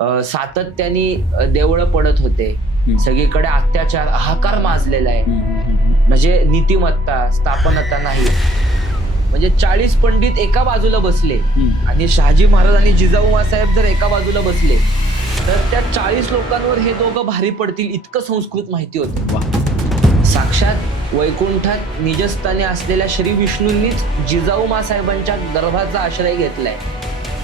सातत्याने देवळं पडत होते, सगळीकडे अत्याचार हाहाकार माजलेला आहे, म्हणजे नीतिमत्ता स्थापनता नाही. म्हणजे 40 पंडित एका बाजूला बसले आणि शहाजी महाराज आणि जिजाऊ साहेब जर एका बाजूला बसले तर त्या 40 लोकांवर हे दोघं भारी पडतील इतकं संस्कृत माहिती होतं. साक्षात वैकुंठात निजस्थानी असलेल्या श्री विष्णूंनीच जिजाऊ साहेबांच्या गर्भाचा आश्रय घेतलाय.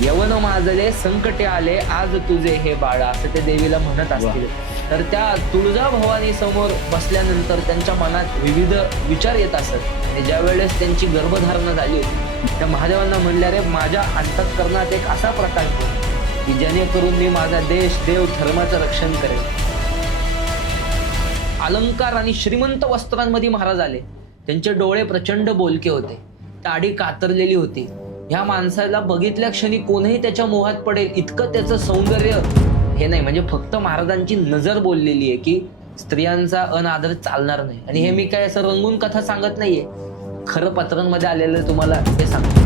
यवन माजले संकटे आले आज तुझे हे बाळा, असं ते देवीला म्हणत असतील. तर त्या तुळजा भवानी समोर बसल्यानंतर त्यांच्या मनात विविध विचार येत असत. आणि ज्या वेळेस त्यांची गर्भधारणा झाली होती त्या महादेवांना म्हणल्या, रे माझ्या अंतःकरणात एक असा प्रकाश हो की जेणेकरून मी माझा देश देव धर्माचं रक्षण करेन. अलंकार आणि श्रीमंत वस्त्रांमध्ये महाराज आले. त्यांचे डोळे प्रचंड बोलके होते, ताडी कातरलेली होती. ह्या माणसाला बघितल्या क्षणी कोणीही त्याच्या मोहात पडेल इतकं त्याचं सौंदर्य हे नाही. म्हणजे फक्त महाराजांची नजर बोललेली आहे की स्त्रियांचा अनादर चालणार नाही. आणि हे मी काय असं रंगून कथा सांगत नाहीये, खरं पत्रांमध्ये आलेलं तुम्हाला हे सांगतो.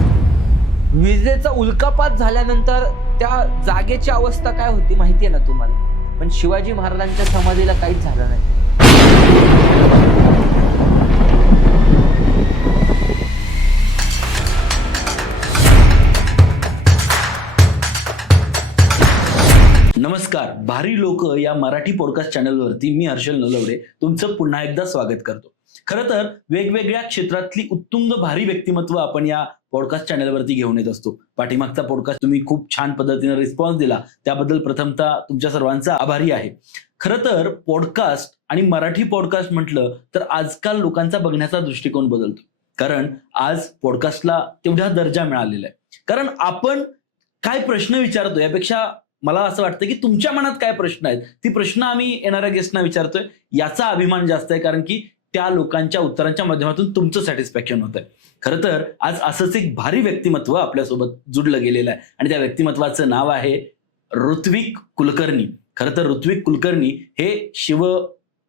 विजेचा उल्कापात झाल्यानंतर त्या जागेची अवस्था काय होती माहितीये ना तुम्हाला, पण शिवाजी महाराजांच्या समाधीला काहीच झालं नाही. नमस्कार, भारी लोक या मराठी पॉडकास्ट चॅनलवरती मी हर्षल नलवडे तुमचं पुन्हा एकदा स्वागत करतो. खरं तर वेगवेगळ्या क्षेत्रातली उत्तुंग भारी व्यक्तिमत्व आपण या पॉडकास्ट चॅनलवरती घेऊन येत असतो. पाठीमागचा पॉडकास्ट तुम्ही खूप छान पद्धतीने रिस्पॉन्स दिला, त्याबद्दल प्रथमतः तुमच्या सर्वांचा आभारी आहे. खरं तर पॉडकास्ट आणि मराठी पॉडकास्ट म्हटलं तर आजकाल लोकांचा बघण्याचा दृष्टिकोन बदलतो, कारण आज पॉडकास्टला तेवढा दर्जा मिळालेला आहे. कारण आपण काय प्रश्न विचारतो यापेक्षा मला असं वाटतं की तुमच्या मनात काय प्रश्न आहेत ती प्रश्न आम्ही येणाऱ्या गेस्टना विचारतोय, याचा अभिमान जास्त आहे, कारण की त्या लोकांच्या उत्तरांच्या माध्यमातून तुमचं सॅटिस्फॅक्शन होत आहे. खरं तर आज असंच एक भारी व्यक्तिमत्व आपल्यासोबत जुडलं गेलेलं आहे आणि त्या व्यक्तिमत्वाचं नाव आहे ऋत्विक कुलकर्णी. खरं तर ऋत्विक कुलकर्णी हे शिव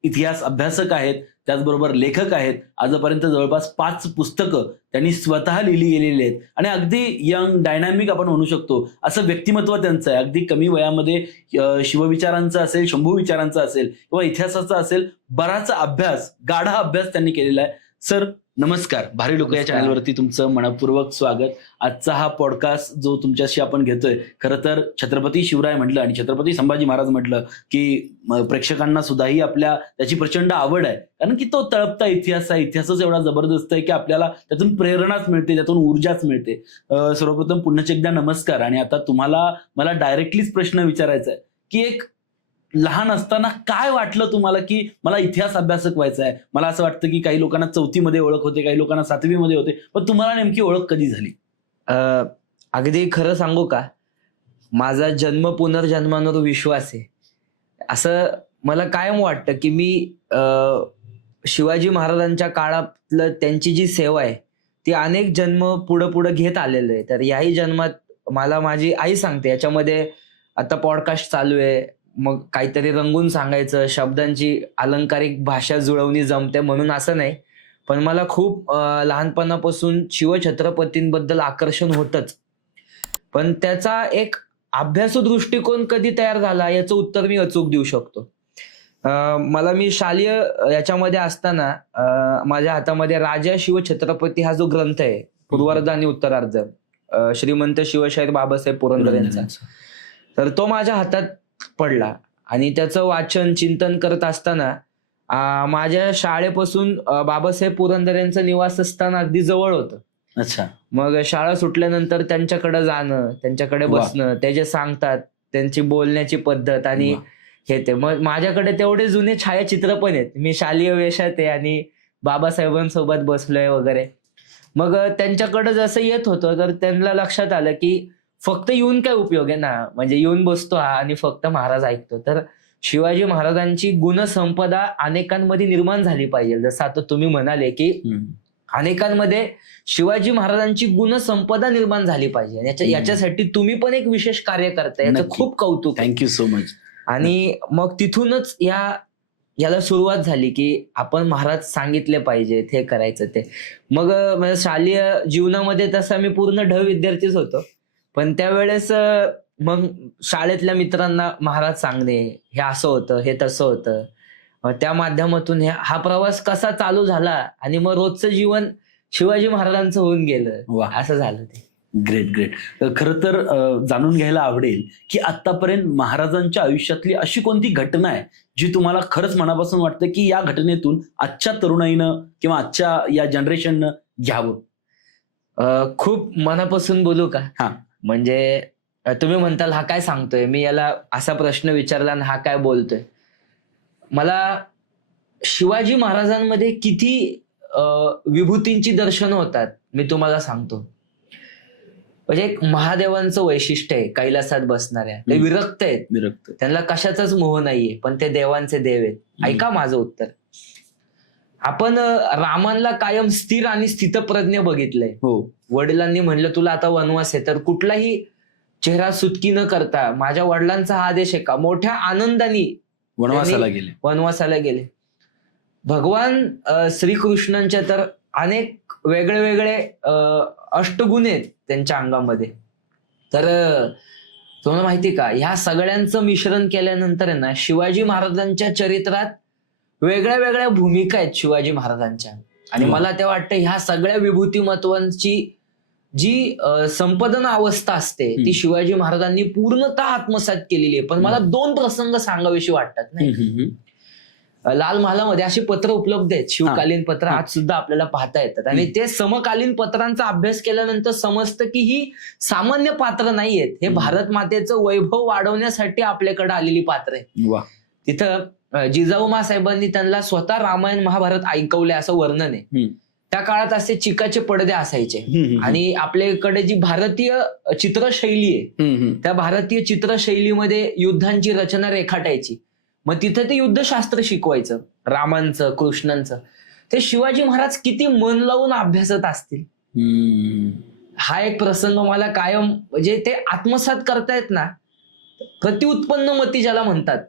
इतिहास अभ्यासक आहेत, त्याचबरोबर लेखक आहेत. आजपर्यंत जवळपास 5 पुस्तकं त्यांनी स्वतः लिहिली गेलेली आहेत आणि अगदी यंग डायनॅमिक आपण म्हणू शकतो असं व्यक्तिमत्व त्यांचं आहे. अगदी कमी वयामध्ये शिवविचारांचं असेल, शंभू विचारांचं असेल किंवा इतिहासाचा असेल, बराच अभ्यास, गाढा अभ्यास त्यांनी केलेला आहे. सर नमस्कार, भारी लोक या चॅनलवरती तुमचं मनपूर्वक स्वागत. आजचा हा पॉडकास्ट जो तुमच्याशी आपण घेतोय, खरं तर छत्रपती शिवराय म्हटलं आणि छत्रपती संभाजी महाराज म्हटलं की प्रेक्षकांना सुद्धाही आपल्या त्याची प्रचंड आवड आहे, कारण की तो तळपता इतिहास आहे. इतिहासच एवढा जबरदस्त आहे की आपल्याला त्यातून प्रेरणाच मिळते, त्यातून ऊर्जाच मिळते. सर्वप्रथम पुन्हा एकदा नमस्कार. आणि आता तुम्हाला मला डायरेक्टलीच प्रश्न विचारायचा आहे की एक लहान असताना काय वाटलं तुम्हाला की मला इतिहास अभ्यासक व्हायचा आहे? मला असं वाटतं की काही लोकांना 4थी मध्ये ओळख होते, काही लोकांना 7वी मध्ये होते, पण तुम्हाला नेमकी ओळख कधी झाली? अगदी खरं सांगू का, माझा जन्म पुनर्जन्मावर विश्वास आहे. असं मला कायम वाटतं की मी शिवाजी महाराजांच्या काळातलं त्यांची जी सेवा आहे ती अनेक जन्म पुढं पुढं घेत आलेलं आहे. तर याही जन्मात मला माझी आई सांगते, याच्यामध्ये आता पॉडकास्ट चालू आहे, मग काहीतरी रंगून सांगायचं, शब्दांची अलंकारिक भाषा जुळवणी जमते म्हणून असं नाही, पण मला खूप लहानपणापासून शिवछत्रपतींबद्दल आकर्षण होतच. पण त्याचा एक अभ्यासू दृष्टिकोन कधी तयार झाला याचं उत्तर मी अचूक देऊ शकतो. मी शालेय याच्यामध्ये असताना माझ्या हातामध्ये राजा शिवछत्रपती हा जो ग्रंथ आहे, पूर्वार्ध आणि उत्तरार्ध, श्रीमंत शिवशाहीर बाबासाहेब पुरंदर यांचा, तर तो माझ्या हातात पडला आणि त्याचं वाचन चिंतन करत असताना माझ्या शाळेपासून बाबासाहेब पुरंदर यांचं निवासस्थान अगदी जवळ होतं. अच्छा. मग शाळा सुटल्यानंतर त्यांच्याकडे जाणं, त्यांच्याकडे बसणं, ते जे सांगतात त्यांची बोलण्याची पद्धत आणि हे ते, मग माझ्याकडे तेवढे जुने छायाचित्र पण आहेत. मी शालेय वेशात आहे आणि बाबासाहेबांसोबत बसलोय वगैरे. मग त्यांच्याकडे जसं येत होतं तर त्यांना लक्षात आलं की फक्त येऊन काय उपयोग आहे ना, म्हणजे येऊन बसतो हा आणि फक्त महाराज ऐकतो. तर शिवाजी महाराजांची गुणसंपदा अनेकांमध्ये निर्माण झाली पाहिजे. जसं आता तुम्ही म्हणाले की अनेकांमध्ये शिवाजी महाराजांची गुणसंपदा निर्माण झाली पाहिजे, याच्यासाठी तुम्ही पण एक विशेष कार्य करताय, याचं खूप कौतुक. Thank you so much. आणि मग तिथूनच याला सुरुवात झाली की आपण महाराज सांगितले पाहिजेत, हे करायचं ते. मग शालेय जीवनामध्ये तसा मी पूर्ण विद्यार्थीच होतो, पण त्यावेळेस मग शाळेतल्या मित्रांना महाराज सांगणे, हे असं होतं, हे तसं होतं. त्या माध्यमातून हा प्रवास कसा चालू झाला आणि मग रोजचं जीवन शिवाजी महाराजांचं होऊन गेलं, वा, असं झालं ते. Great great. खरं तर जाणून घ्यायला आवडेल की आतापर्यंत महाराजांच्या आयुष्यातली अशी कोणती घटना आहे जी तुम्हाला खरंच मनापासून वाटतं की या घटनेतून आजच्या तरुणाईनं किंवा आजच्या या जनरेशननं घ्यावं. खूप मनापासून बोलू का? हा. म्हणजे तुम्ही म्हणताल हा काय सांगतोय, मी याला असा प्रश्न विचारला आणि हा काय बोलतोय. मला शिवाजी महाराजांमध्ये किती विभूतींची दर्शन होतात मी तुम्हाला सांगतो. म्हणजे एक महादेवांचं वैशिष्ट्य आहे कैलासात बसणाऱ्या, ते विरक्त आहेत, विरक्त, त्यांना कशाचाच मोह नाहीये, पण ते देवांचे देव आहेत. ऐका माझं उत्तर. आपण रामांना कायम स्थिर आणि स्थितप्रज्ञ बघितलंय. हो, वडिलांनी म्हणलं तुला आता वनवास आहे, तर कुठलाही चेहरा सुटकी न करता माझ्या वडिलांचा हा आदेश आहे का, मोठ्या आनंदाने वनवासाला गेले. वनवासाला गेले. भगवान श्रीकृष्णांच्या तर अनेक वेगळे वेगळे अष्टगुण आहेत त्यांच्या अंगामध्ये. तर तुम्हाला माहिती का, ह्या सगळ्यांचं मिश्रण केल्यानंतर आहे ना, शिवाजी महाराजांच्या चरित्रात वेगळ्या वेगळ्या भूमिका आहेत शिवाजी महाराजांच्या. आणि मला ते वाटतं ह्या सगळ्या विभूतिमत्वांची जी संपदन अवस्था असते ती शिवाजी महाराजांनी पूर्णतः आत्मसात केलेली आहे. पण मला 2 प्रसंग सांगावेशी वाटतात. नाही, लाल महालामध्ये अशी पत्र उपलब्ध आहेत, शिवकालीन पत्र आज सुद्धा आपल्याला पाहता येतात. आणि ते समकालीन पत्रांचा अभ्यास केल्यानंतर समजतं की ही सामान्य पात्र नाहीयेत, हे भारत मातेचं वैभव वाढवण्यासाठी आपल्याकडे आलेली पात्र आहे. तिथं जिजाऊ साहेबांनी त्यांना स्वतः रामायण महाभारत ऐकवले असं वर्णन आहे. त्या काळात असे चिकाचे पडदे असायचे आणि आपल्याकडे जी भारतीय चित्रशैली आहे त्या भारतीय चित्रशैलीमध्ये युद्धांची रचना रेखाटायची. मग तिथं ते युद्धशास्त्र शिकवायचं, रामांचं कृष्णांचं. ते शिवाजी महाराज किती मन लावून अभ्यासत असतील. हा एक प्रसंग मला कायम, म्हणजे ते आत्मसात करतायत ना, प्रतिउत्पन्न मती ज्याला म्हणतात,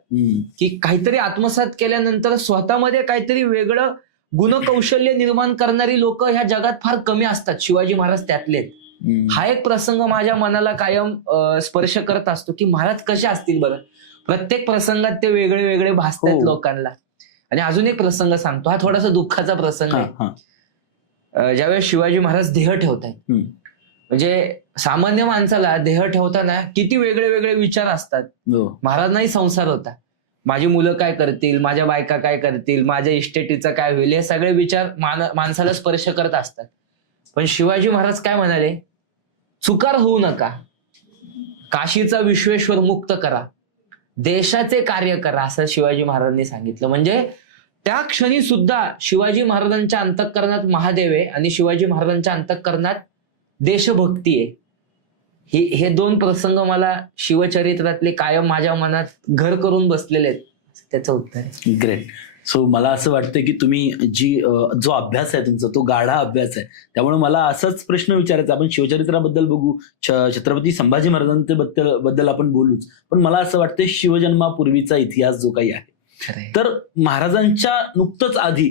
की काहीतरी आत्मसात केल्यानंतर स्वतःमध्ये काहीतरी वेगळं गुणकौशल्य निर्माण करणारी लोक ह्या जगात फार कमी असतात. शिवाजी महाराज त्यातले. हा एक प्रसंग माझ्या मनाला कायम स्पर्श करत असतो की महाराज कसे असतील बरं. प्रत्येक प्रसंगात ते वेगळे वेगळे भासतात लोकांना. आणि अजून एक प्रसंग सांगतो, हा थोडासा दुःखाचा प्रसंग आहे. ज्यावेळेस शिवाजी महाराज देह ठेवतात, म्हणजे सामान्य माणसाला देह ठेवताना किती वेगळे वेगळे विचार असतात. महाराजांनाही संसार होता, माझी मुलं काय करतील, माझ्या बायका काय करतील, माझ्या इस्टेटीचं काय होईल, हे सगळे विचार माणसाला स्पर्श करत असतात. पण शिवाजी महाराज काय म्हणाले, चुकार होऊ नका, काशीचा विश्वेश्वर मुक्त करा, देशाचे कार्य करा, असं शिवाजी महाराजांनी सांगितलं. म्हणजे त्या क्षणी सुद्धा शिवाजी महाराजांच्या अंतःकरणात महादेव आहे आणि शिवाजी महाराजांच्या अंतःकरणात देशभक्ती आहे. हे 2 प्रसंग मला शिवचरित्रातले कायम माझ्या मनात घर करून बसलेले आहेत. त्याचं उत्तर आहे. ग्रेट. सो मला असं वाटतं की तुम्ही जो अभ्यास आहे तुमचा तो गाढा अभ्यास आहे. त्यामुळे मला असाच प्रश्न विचारायचा, आपण शिवचरित्राबद्दल बघू, छत्रपती संभाजी महाराजांबद्दल आपण बोलूच, पण मला असं वाटतं शिवजन्मापूर्वीचा इतिहास जो काही आहे, तर महाराजांच्या नुकतंच आधी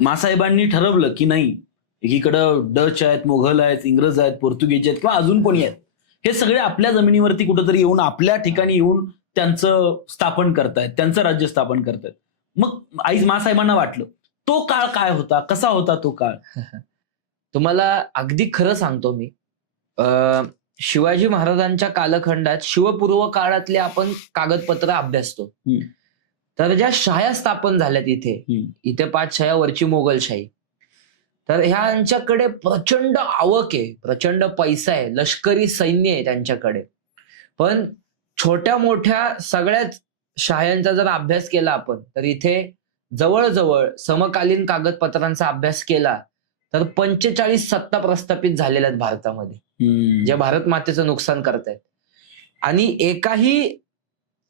मासाहेबांनी ठरवलं की नाही, एकीकडं डच आहेत, मोघल आहेत, इंग्रज आहेत, पोर्तुगीज आहेत किंवा अजून कोणी आहेत, हे सगळे आपल्या जमिनीवरती कुठंतरी येऊन आपल्या ठिकाणी येऊन त्यांचं स्थापन करतायत, त्यांचं राज्य स्थापन करतायत. मग मासाहेबांना वाटलं तो काळ काय होता, कसा होता तो काळ? तुम्हाला अगदी खरं सांगतो मी, शिवाजी महाराजांच्या कालखंडात शिवपूर्व काळातले आपण कागदपत्र अभ्यासतो. तर ज्या शाया स्थापन झाल्यात इथे 5 शायावरची मोगलशाही, तर ह्यांच्याकडे प्रचंड आवक आहे, प्रचंड पैसा आहे, लष्करी सैन्य आहे त्यांच्याकडे. पण छोट्या मोठ्या सगळ्याच शाह्यांचा जर अभ्यास केला आपण, तर इथे जवळजवळ समकालीन कागदपत्रांचा अभ्यास केला तर 45 सत्ता प्रस्थापित झालेल्या आहेत भारतामध्ये, जे भारत मातेचं नुकसान करतायत. आणि एकाही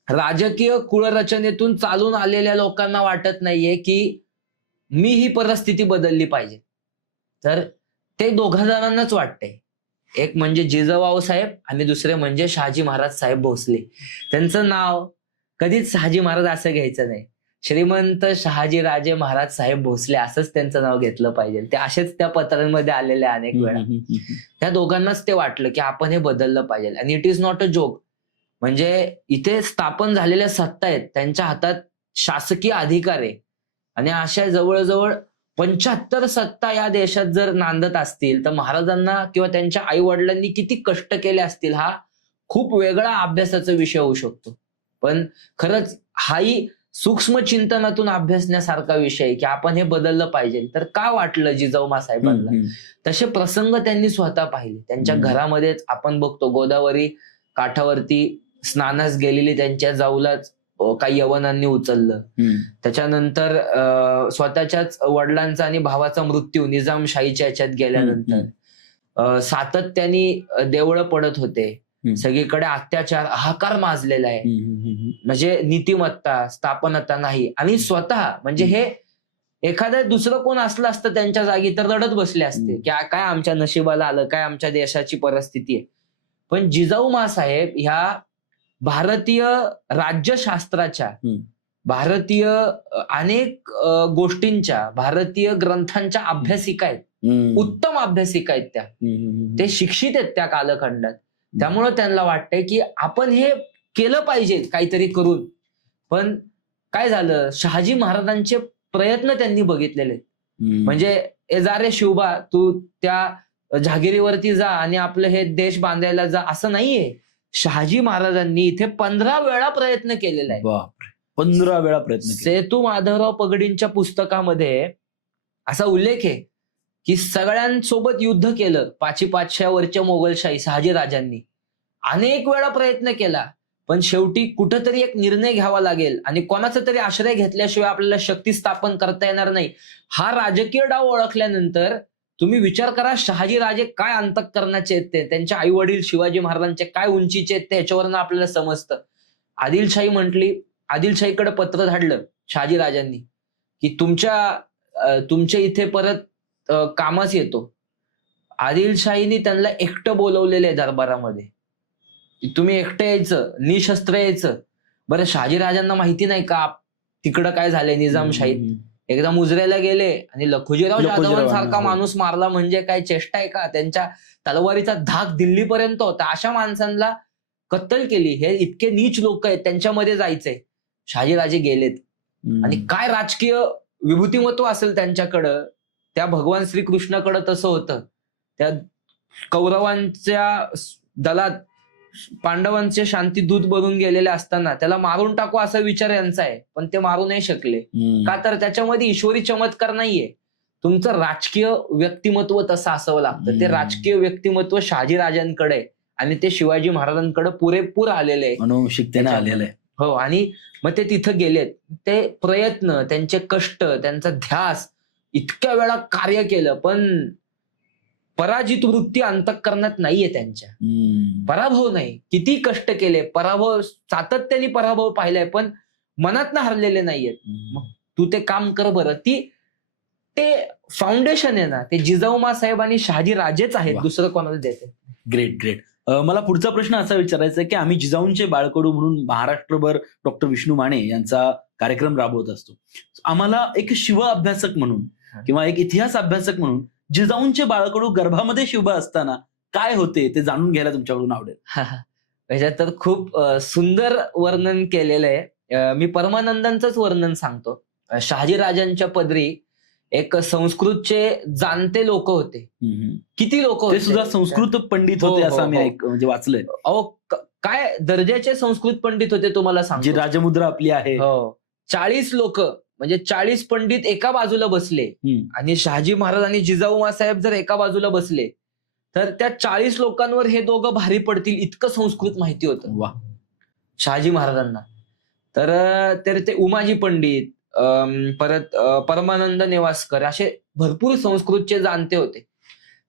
राजकीय कुळरचनेतून चालून आलेल्या लोकांना वाटत नाहीये की मी ही परिस्थिती बदलली पाहिजे. तर ते 2 जणांनाच वाटतंय. एक म्हणजे जिजाऊ साहेब आणि दुसरे म्हणजे शहाजी महाराज साहेब भोसले. त्यांचं नाव कधीच शहाजी महाराज असं घ्यायचं नाही, श्रीमंत शहाजी राजे महाराज साहेब भोसले असंच त्यांचं नाव घेतलं पाहिजे. ते असेच त्या पत्रांमध्ये आलेले अनेक वेळा. त्या दोघांनाच ते वाटलं की आपण हे बदललं पाहिजे. आणि it is not a joke. म्हणजे इथे स्थापन झालेल्या सत्ता आहेत त्यांच्या हातात शासकीय अधिकार आहे आणि अशा जवळजवळ 75 सत्ता या देशात जर नांदत असतील तर महाराजांना किंवा त्यांच्या आई वडिलांनी किती कष्ट केले असतील हा खूप वेगळा अभ्यासाचा विषय होऊ शकतो. पण खरंच हाही सूक्ष्म चिंतनातून अभ्यासण्यासारखा विषय आहे की आपण हे बदललं पाहिजे. तर का वाटलं जिजाऊ साहेबांना? तसे प्रसंग त्यांनी स्वतः पाहिले. त्यांच्या घरामध्येच आपण बघतो गोदावरी काठावरती स्नानास गेलेली त्यांच्या जाऊलाच काही यवनांनी उचललं. त्याच्यानंतर स्वतःच्याच वडिलांचा आणि भावाचा मृत्यू निजामशाहीच्या याच्यात गेल्यानंतर सातत्याने देवळं पडत होते. सगळीकडे अत्याचार हाहाकार माजलेला आहे. म्हणजे नीतिमत्ता स्थापनता नाही. आणि स्वतः म्हणजे हे एखादं दुसरं कोण असलं असतं त्यांच्या जागी तर रडत बसले असते की काय आमच्या नशिबाला आलं, काय आमच्या देशाची परिस्थिती आहे. पण जिजाऊ साहेब ह्या भारतीय राज्यशास्त्राच्या, भारतीय अनेक गोष्टींच्या, भारतीय ग्रंथांच्या अभ्यासिका आहेत. उत्तम अभ्यासिका आहेत त्या. ते शिक्षित आहेत त्या कालखंडात. त्यामुळं त्यांना वाटतंय की आपण हे केलं पाहिजे काहीतरी करून. पण काय झालं, शहाजी महाराजांचे प्रयत्न त्यांनी बघितलेले. म्हणजे ए जा रे शिवबा, तू त्या जहागिरीवरती जा आणि आपलं हे देश बांधायला जा, असं नाहीये. शहाजी महाराजांनी इथे 15 वेळा प्रयत्न केलेला आहे. 15 वेळा प्रयत्न. सेतू माधवराव पगडींच्या पुस्तकामध्ये असा उल्लेख आहे की सगळ्यांसोबत युद्ध केलं. पाचशेवरच्या मोगलशाही शहाजी राजांनी अनेक वेळा प्रयत्न केला. पण शेवटी कुठंतरी एक निर्णय घ्यावा लागेल आणि कोणाचा तरी आश्रय घेतल्याशिवाय आपल्याला शक्ती स्थापन करता येणार नाही. हा राजकीय डाव ओळखल्यानंतर तुम्ही विचार करा शहाजी राजे काय अंतःकरणाचे आहेत ते, त्यांच्या आई वडील शिवाजी महाराजांचे काय उंचीचे आहेत ते याच्यावरनं आपल्याला समजतं. आदिलशाही म्हटली, आदिलशाहीकडे पत्र धाडलं शहाजी राजांनी की तुमच्या इथे परत कामास येतो. आदिलशाहीने त्यांना एकटं बोलवलेलं आहे दरबारामध्ये. तुम्ही एकटं यायचं, निशस्त्र यायचं. बरं शहाजी राजांना माहिती नाही का तिकडं काय झालंय निजामशाहीत. एकदा मुजऱ्याला गेले आणि लखुजीराव जाधवांसारखा माणूस मारला म्हणजे काय चेष्टा आहे का? त्यांच्या तलवारीचा धाक दिल्लीपर्यंत होता. अशा माणसांना कत्तल केली. हे इतके नीच लोक आहेत, त्यांच्यामध्ये जायचंय. शहाजीराजे गेलेत आणि काय राजकीय विभूतिमत्व असेल त्यांच्याकडं. त्या भगवान श्रीकृष्णाकडं तसं होतं. त्या कौरवांच्या दलात पांडवांचे शांतीदूत बनून गेलेले असताना त्याला मारून टाकू असा विचार यांचा आहे. पण ते मारू नाही शकले. का तर त्याच्यामध्ये ईश्वरी चमत्कार नाहीये. तुमचं राजकीय व्यक्तिमत्व तसं असावं लागतं. ते राजकीय व्यक्तिमत्व शहाजी राजांकडे आणि ते शिवाजी महाराजांकडे पुरेपूर आलेले आहे, अनुवंशिकतेने आलेलं आहे. हो. आणि मग ते तिथं गेलेत. ते प्रयत्न, त्यांचे कष्ट, त्यांचा ध्यास, इतक्या वेळा कार्य केलं पण पराजित वृत्ती अंतःकरणात नाहीये त्यांच्या. पराभव नाही. किती कष्ट केले, पराभव सातत्याने पराभव पाहिलाय पण मनातनं हरलेले नाहीयेत. मग तू ते काम कर बरं. ते फाउंडेशन आहे ना, ते जिजाऊ साहेब आणि शहाजी राजेच आहेत, दुसरं कोणाला देते. ग्रेट. मला पुढचा प्रश्न असा विचारायचा आहे की आम्ही जिजाऊंचे बाळकडू म्हणून महाराष्ट्रभर डॉक्टर विष्णू माने यांचा कार्यक्रम राबवत असतो. आम्हाला एक शिव अभ्यासक म्हणून किंवा एक इतिहास अभ्यासक म्हणून जिजाऊंचे बाळकडू गर्भामध्ये शिवबा असताना काय होते ते जाणून घ्यायला तुमच्याकडून आवडेल. त्याच्यात तर खूप सुंदर वर्णन केलेलं आहे. मी परमानंदांचंच वर्णन सांगतो. शहाजी राजांच्या पदरी एक संस्कृतचे जाणते लोक होते. किती लोक होते, ते सुद्धा संस्कृत पंडित होते असं आम्ही म्हणजे वाचलंय. अहो काय दर्जाचे संस्कृत पंडित होते तुम्हाला सांगतो. जी राजमुद्रा आपली आहे. हो. 40 लोक म्हणजे 40 पंडित एका बाजूला बसले आणि शहाजी महाराज आणि जिजाऊ साहेब जर एका बाजूला बसले तर त्या 40 लोकांवर हे दोघं भारी पडतील इतकं संस्कृत माहिती होतं शहाजी महाराजांना. तर ते उमाजी पंडित, परत परमानंद नेवासकर असे भरपूर संस्कृतचे जाणते होते.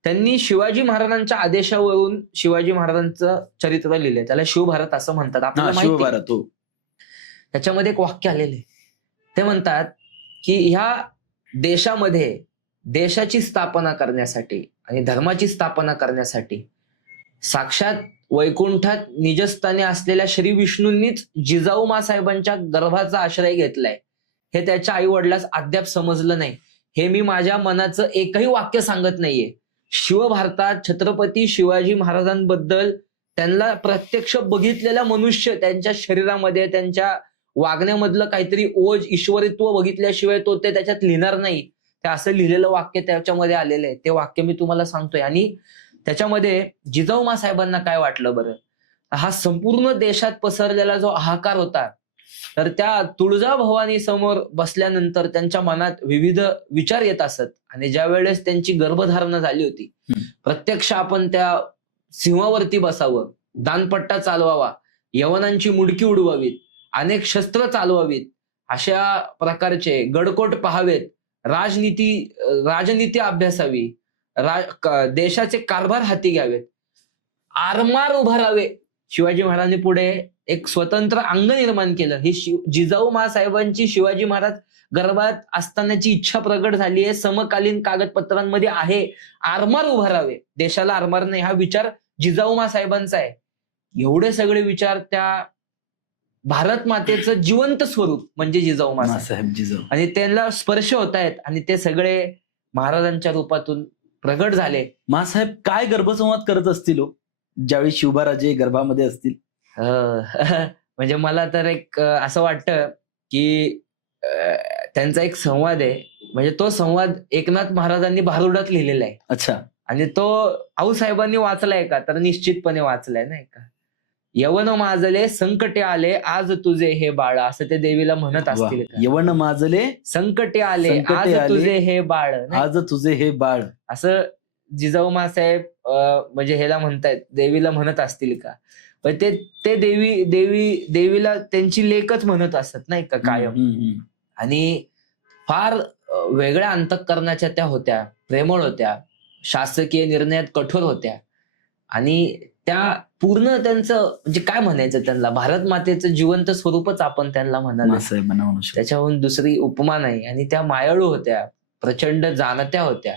त्यांनी शिवाजी महाराजांच्या आदेशावरून शिवाजी महाराजांचं चरित्र लिहिलंय. त्याला शिवभारत असं म्हणतात, आपल्याला माहिती. त्याच्यामध्ये एक वाक्य आलेले, ते म्हणतात की ह्या देशामध्ये देशाची स्थापना करण्यासाठी आणि धर्माची स्थापना करण्यासाठी साक्षात वैकुंठात निजस्थानी असलेल्या श्री विष्णूंनीच जिजाऊ साहेबांच्या गर्भाचा आश्रय घेतलाय. हे त्याच्या आई वडिलास अद्याप समजलं नाही. हे मी माझ्या मनाचं एकही वाक्य सांगत नाहीये. शिवभारतात छत्रपती शिवाजी महाराजांबद्दल त्यांना प्रत्यक्ष बघितलेला मनुष्य त्यांच्या शरीरामध्ये, त्यांच्या वागण्यामधलं काहीतरी ओज, ईश्वरित्व बघितल्याशिवाय तो ते त्याच्यात लिहिणार नाही. ते असं लिहिलेलं वाक्य त्याच्यामध्ये आलेलं आहे. ते वाक्य मी तुम्हाला सांगतोय. आणि त्याच्यामध्ये जिजाऊ साहेबांना काय वाटलं बरं, हा संपूर्ण देशात पसरलेला जो हाहाकार होता, तर त्या तुळजाभवानी समोर बसल्यानंतर त्यांच्या मनात विविध विचार येत असत. आणि ज्या वेळेस त्यांची गर्भधारणा झाली होती, प्रत्यक्ष आपण त्या सिंहावरती बसावं, दानपट्टा चालवावा, यवनांची मुडकी उडवावीत, अनेक शस्त्र चालवावीत, अशा प्रकारचे गडकोट पहावेत, राजनीती अभ्यासावी, देशाचे कारभार हाती घ्यावेत, आरमार उभारावे. शिवाजी महाराजांनी पुढे एक स्वतंत्र अंग निर्माण केलं. ही जिजाऊ साहेबांची शिवाजी महाराज गर्भात असतानाची इच्छा प्रगट झाली आहे, समकालीन कागदपत्रांमध्ये आहे. आरमार उभारावे, देशाला आरमार नाही, हा विचार जिजाऊ साहेबांचा आहे. एवढे सगळे विचार त्या भारत मातेचं जिवंत स्वरूप म्हणजे जिजाऊ साहेब जिजाऊ, आणि त्यांना स्पर्श होत आहेत. आणि ते सगळे महाराजांच्या रूपातून प्रगट झाले. मासाहेब काय गर्भसंवाद करत असतील ज्यावेळी शिवबाराजे गर्भामध्ये असतील? म्हणजे मला तर एक असं वाटतं की त्यांचा एक संवाद आहे. म्हणजे तो संवाद एकनाथ महाराजांनी भारुडात लिहिलेला आहे. अच्छा. आणि तो आऊसाहेबांनी वाचलाय का, तर निश्चितपणे वाचलाय, नाही का. यवन माजले संकटे आले आज तुझे हे बाळ, असं ते देवीला म्हणत असतील. यवन माजले संकटे आले आज तुझे हे बाळ, आज तुझे हे बाळ, असं जिजाऊ साहेब म्हणजे ह्याला म्हणतायत, देवीला म्हणत असतील का. पण ते देवीला त्यांची लेकच म्हणत असत, नाही का, कायम. आणि फार वेगळ्या अंतःकरणाच्या त्या होत्या, प्रेमळ होत्या, शासकीय निर्णयात कठोर होत्या. आणि त्या पूर्ण त्यांचं म्हणजे काय म्हणायचं, त्यांना भारत मातेचं जिवंत स्वरूपच आपण त्यांना म्हणाल, त्याच्याहून दुसरी उपमा नाही. आणि त्या मायाळू होत्या, प्रचंड जाणत्या होत्या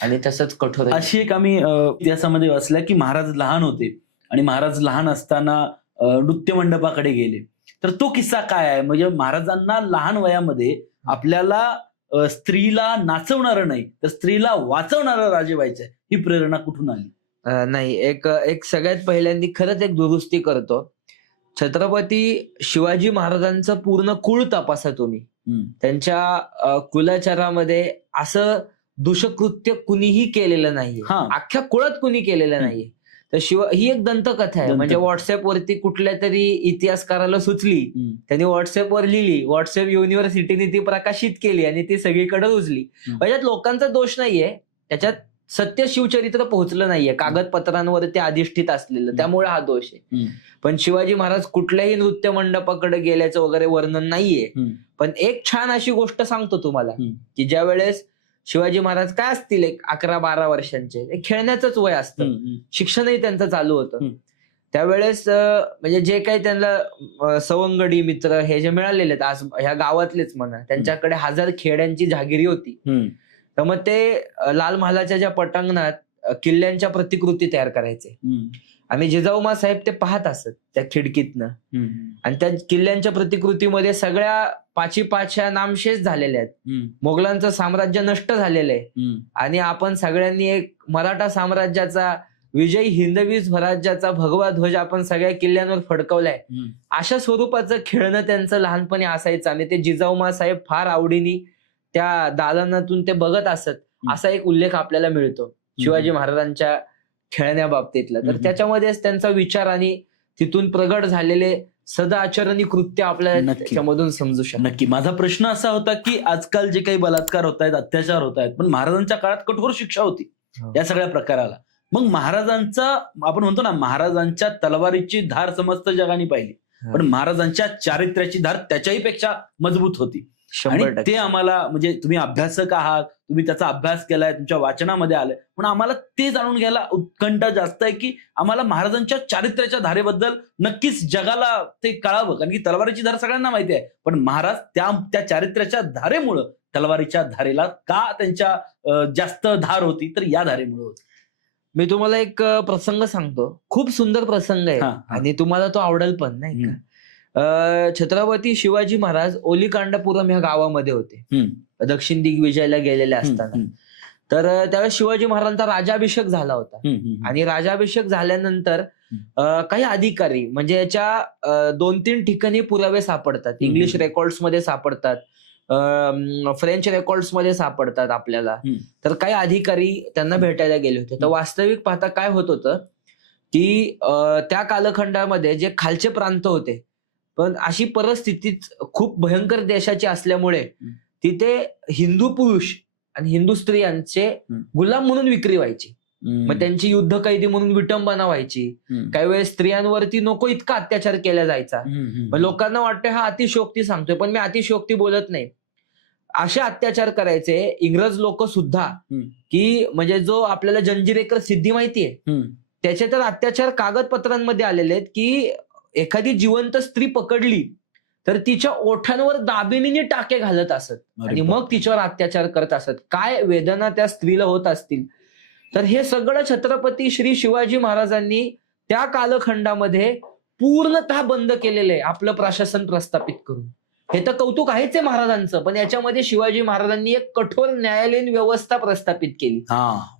आणि तसंच कठोर. अशी एक आम्ही इतिहासामध्ये वाचल्या की महाराज लहान होते आणि महाराज लहान असताना नृत्य मंडपाकडे गेले. तर तो किस्सा काय आहे? म्हणजे महाराजांना लहान वयामध्ये आपल्याला स्त्रीला नाचवणारं नाही तर स्त्रीला वाचवणारं राजे व्हायचंय, ही प्रेरणा कुठून आली? नाही, एक सगळ्यात पहिल्यांदा खरंच एक दुरुस्ती करतो. छत्रपती शिवाजी महाराजांचं पूर्ण कुळ तपासा तुम्ही. त्यांच्या कुलाचारामध्ये असं दुष्कृत्य कुणीही केलेलं नाहीये, अख्ख्या कुळात कुणी केलेलं नाहीये. तर ही एक दंतकथा आहे. म्हणजे व्हॉट्सअपवरती कुठल्या तरी इतिहासकाराला सुचली, त्यांनी व्हॉट्सअपवर लिहिली, व्हॉट्सअप युनिव्हर्सिटीने ती प्रकाशित केली आणि ती सगळीकडे रुजली. त्याच्यात लोकांचा दोष नाहीये, त्याच्यात सत्य शिवचरित्र पोहोचलं नाहीये कागदपत्रांवर ते अधिष्ठित असलेलं, त्यामुळे हा दोष आहे. पण शिवाजी महाराज कुठल्याही नृत्य मंडपाकडे गेल्याचं वगैरे वर्णन नाहीये. पण एक छान अशी गोष्ट सांगतो तुम्हाला की ज्या वेळेस शिवाजी महाराज काय असतील, एक 11-12 वर्षांचे, खेळण्याचंच वय असतं, शिक्षणही त्यांचं चालू होतं. त्यावेळेस म्हणजे जे काही त्यांना सवंगडी मित्र हे जे मिळालेले आहेत, आज ह्या गावातलेच म्हणा, त्यांच्याकडे 1000 खेड्यांची जहागिरी होती. तर मग ते लाल महालाच्या ज्या पटांगणात किल्ल्यांच्या प्रतिकृती तयार करायचे. आणि जिजाऊ साहेब ते पाहत असत त्या खिडकीतनं. आणि त्या किल्ल्यांच्या प्रतिकृतीमध्ये सगळ्या पाच्या नामशेष झालेल्या आहेत. मोगलांचं साम्राज्य नष्ट झालेलं आहे आणि आपण सगळ्यांनी एक मराठा साम्राज्याचा, विजयी हिंदवी स्वराज्याचा भगवा ध्वज आपण सगळ्या किल्ल्यांवर फडकवलाय. अशा स्वरूपाचं खेळणं त्यांचं लहानपणी असायचं आणि ते जिजाऊ साहेब फार आवडीने त्या दालनातून ते बघत असत. असा एक उल्लेख आपल्याला मिळतो शिवाजी महाराजांच्या खेळण्याबाबतीतला. तर त्याच्यामध्येच त्यांचा विचार आणि तिथून प्रगट झालेले सदाचरणी कृत्य आपल्याला त्याच्यामधून समजू शकतो. नक्की. माझा प्रश्न असा होता की आजकाल जे काही बलात्कार होत आहेत, अत्याचार होत आहेत, पण महाराजांच्या काळात कठोर शिक्षा होती या सगळ्या प्रकाराला. मग महाराजांचा, आपण म्हणतो ना, महाराजांच्या तलवारीची धार समस्त जगाने पाहिली, पण महाराजांच्या चारित्र्याची धार त्याच्याही पेक्षा मजबूत होती. आणि ते आम्हाला, म्हणजे तुम्ही अभ्यासक आहात, तुम्ही त्याचा अभ्यास केलाय, तुमच्या वाचनामध्ये आलंय, पण आम्हाला ते जाणून घ्यायला उत्कंठा जास्त आहे की आम्हाला महाराजांच्या चारित्र्याच्या धारेबद्दल नक्कीच जगाला ते कळावं. कारण की तलवारीची धार सगळ्यांना माहिती आहे, पण महाराज त्या चारित्र्याच्या धारेमुळं तलवारीच्या धारेला का त्यांच्या जास्त धार होती, तर या धारेमुळे होती. मी तुम्हाला एक प्रसंग सांगतो, खूप सुंदर प्रसंग आहे आणि तुम्हाला तो आवडेल पण, नाही का. छत्रपती शिवाजी महाराज ओलिकांडपुरम ह्या गावामध्ये होते दक्षिण दिग्विजयाला गेलेले असताना. तर त्यावेळेस शिवाजी महाराजांचा राज्याभिषेक झाला होता आणि राज्याभिषेक झाल्यानंतर काही अधिकारी म्हणजे याच्या 2-3 ठिकाणी पुरावे सापडतात. इंग्लिश रेकॉर्ड्स मध्ये सापडतात, फ्रेंच रेकॉर्ड्स मध्ये सापडतात आपल्याला. तर काही अधिकारी त्यांना भेटायला गेले होते. तर वास्तविक पाहता काय होत होतं की त्या कालखंडामध्ये जे खालचे प्रांत होते, पण अशी परिस्थिती खूप भयंकर देशाची असल्यामुळे तिथे हिंदू पुरुष आणि हिंदू स्त्रियांचे गुलाम म्हणून विक्री व्हायची. मग त्यांची युद्ध कैदी म्हणून विटंबना व्हायची. काही वेळेस स्त्रियांवरती नको इतका अत्याचार केला जायचा. मग लोकांना वाटतं हा अतिशयोक्ती सांगतोय, पण मी अतिशयोक्ती बोलत नाही. असे अत्याचार करायचे इंग्रज लोक सुद्धा, की म्हणजे जो आपल्याला जंजिरेकर सिद्धी माहितीये, त्याचे तर अत्याचार कागदपत्रांमध्ये आलेले आहेत की एखादी जिवंत स्त्री पकडली तर तिच्या ओठांवर दाबिनीने टाके घालत असत आणि मग तिच्यावर अत्याचार करत असत. काय वेदना त्या स्त्रीला होत असतील. तर हे सगळं छत्रपती श्री शिवाजी महाराजांनी त्या कालखंडामध्ये पूर्णतः बंद केलेलं आहे आपलं प्रशासन प्रस्थापित करून. हे तर कौतुक आहेच आहे महाराजांचं, पण याच्यामध्ये शिवाजी महाराजांनी एक कठोर न्यायालयीन व्यवस्था प्रस्थापित केली.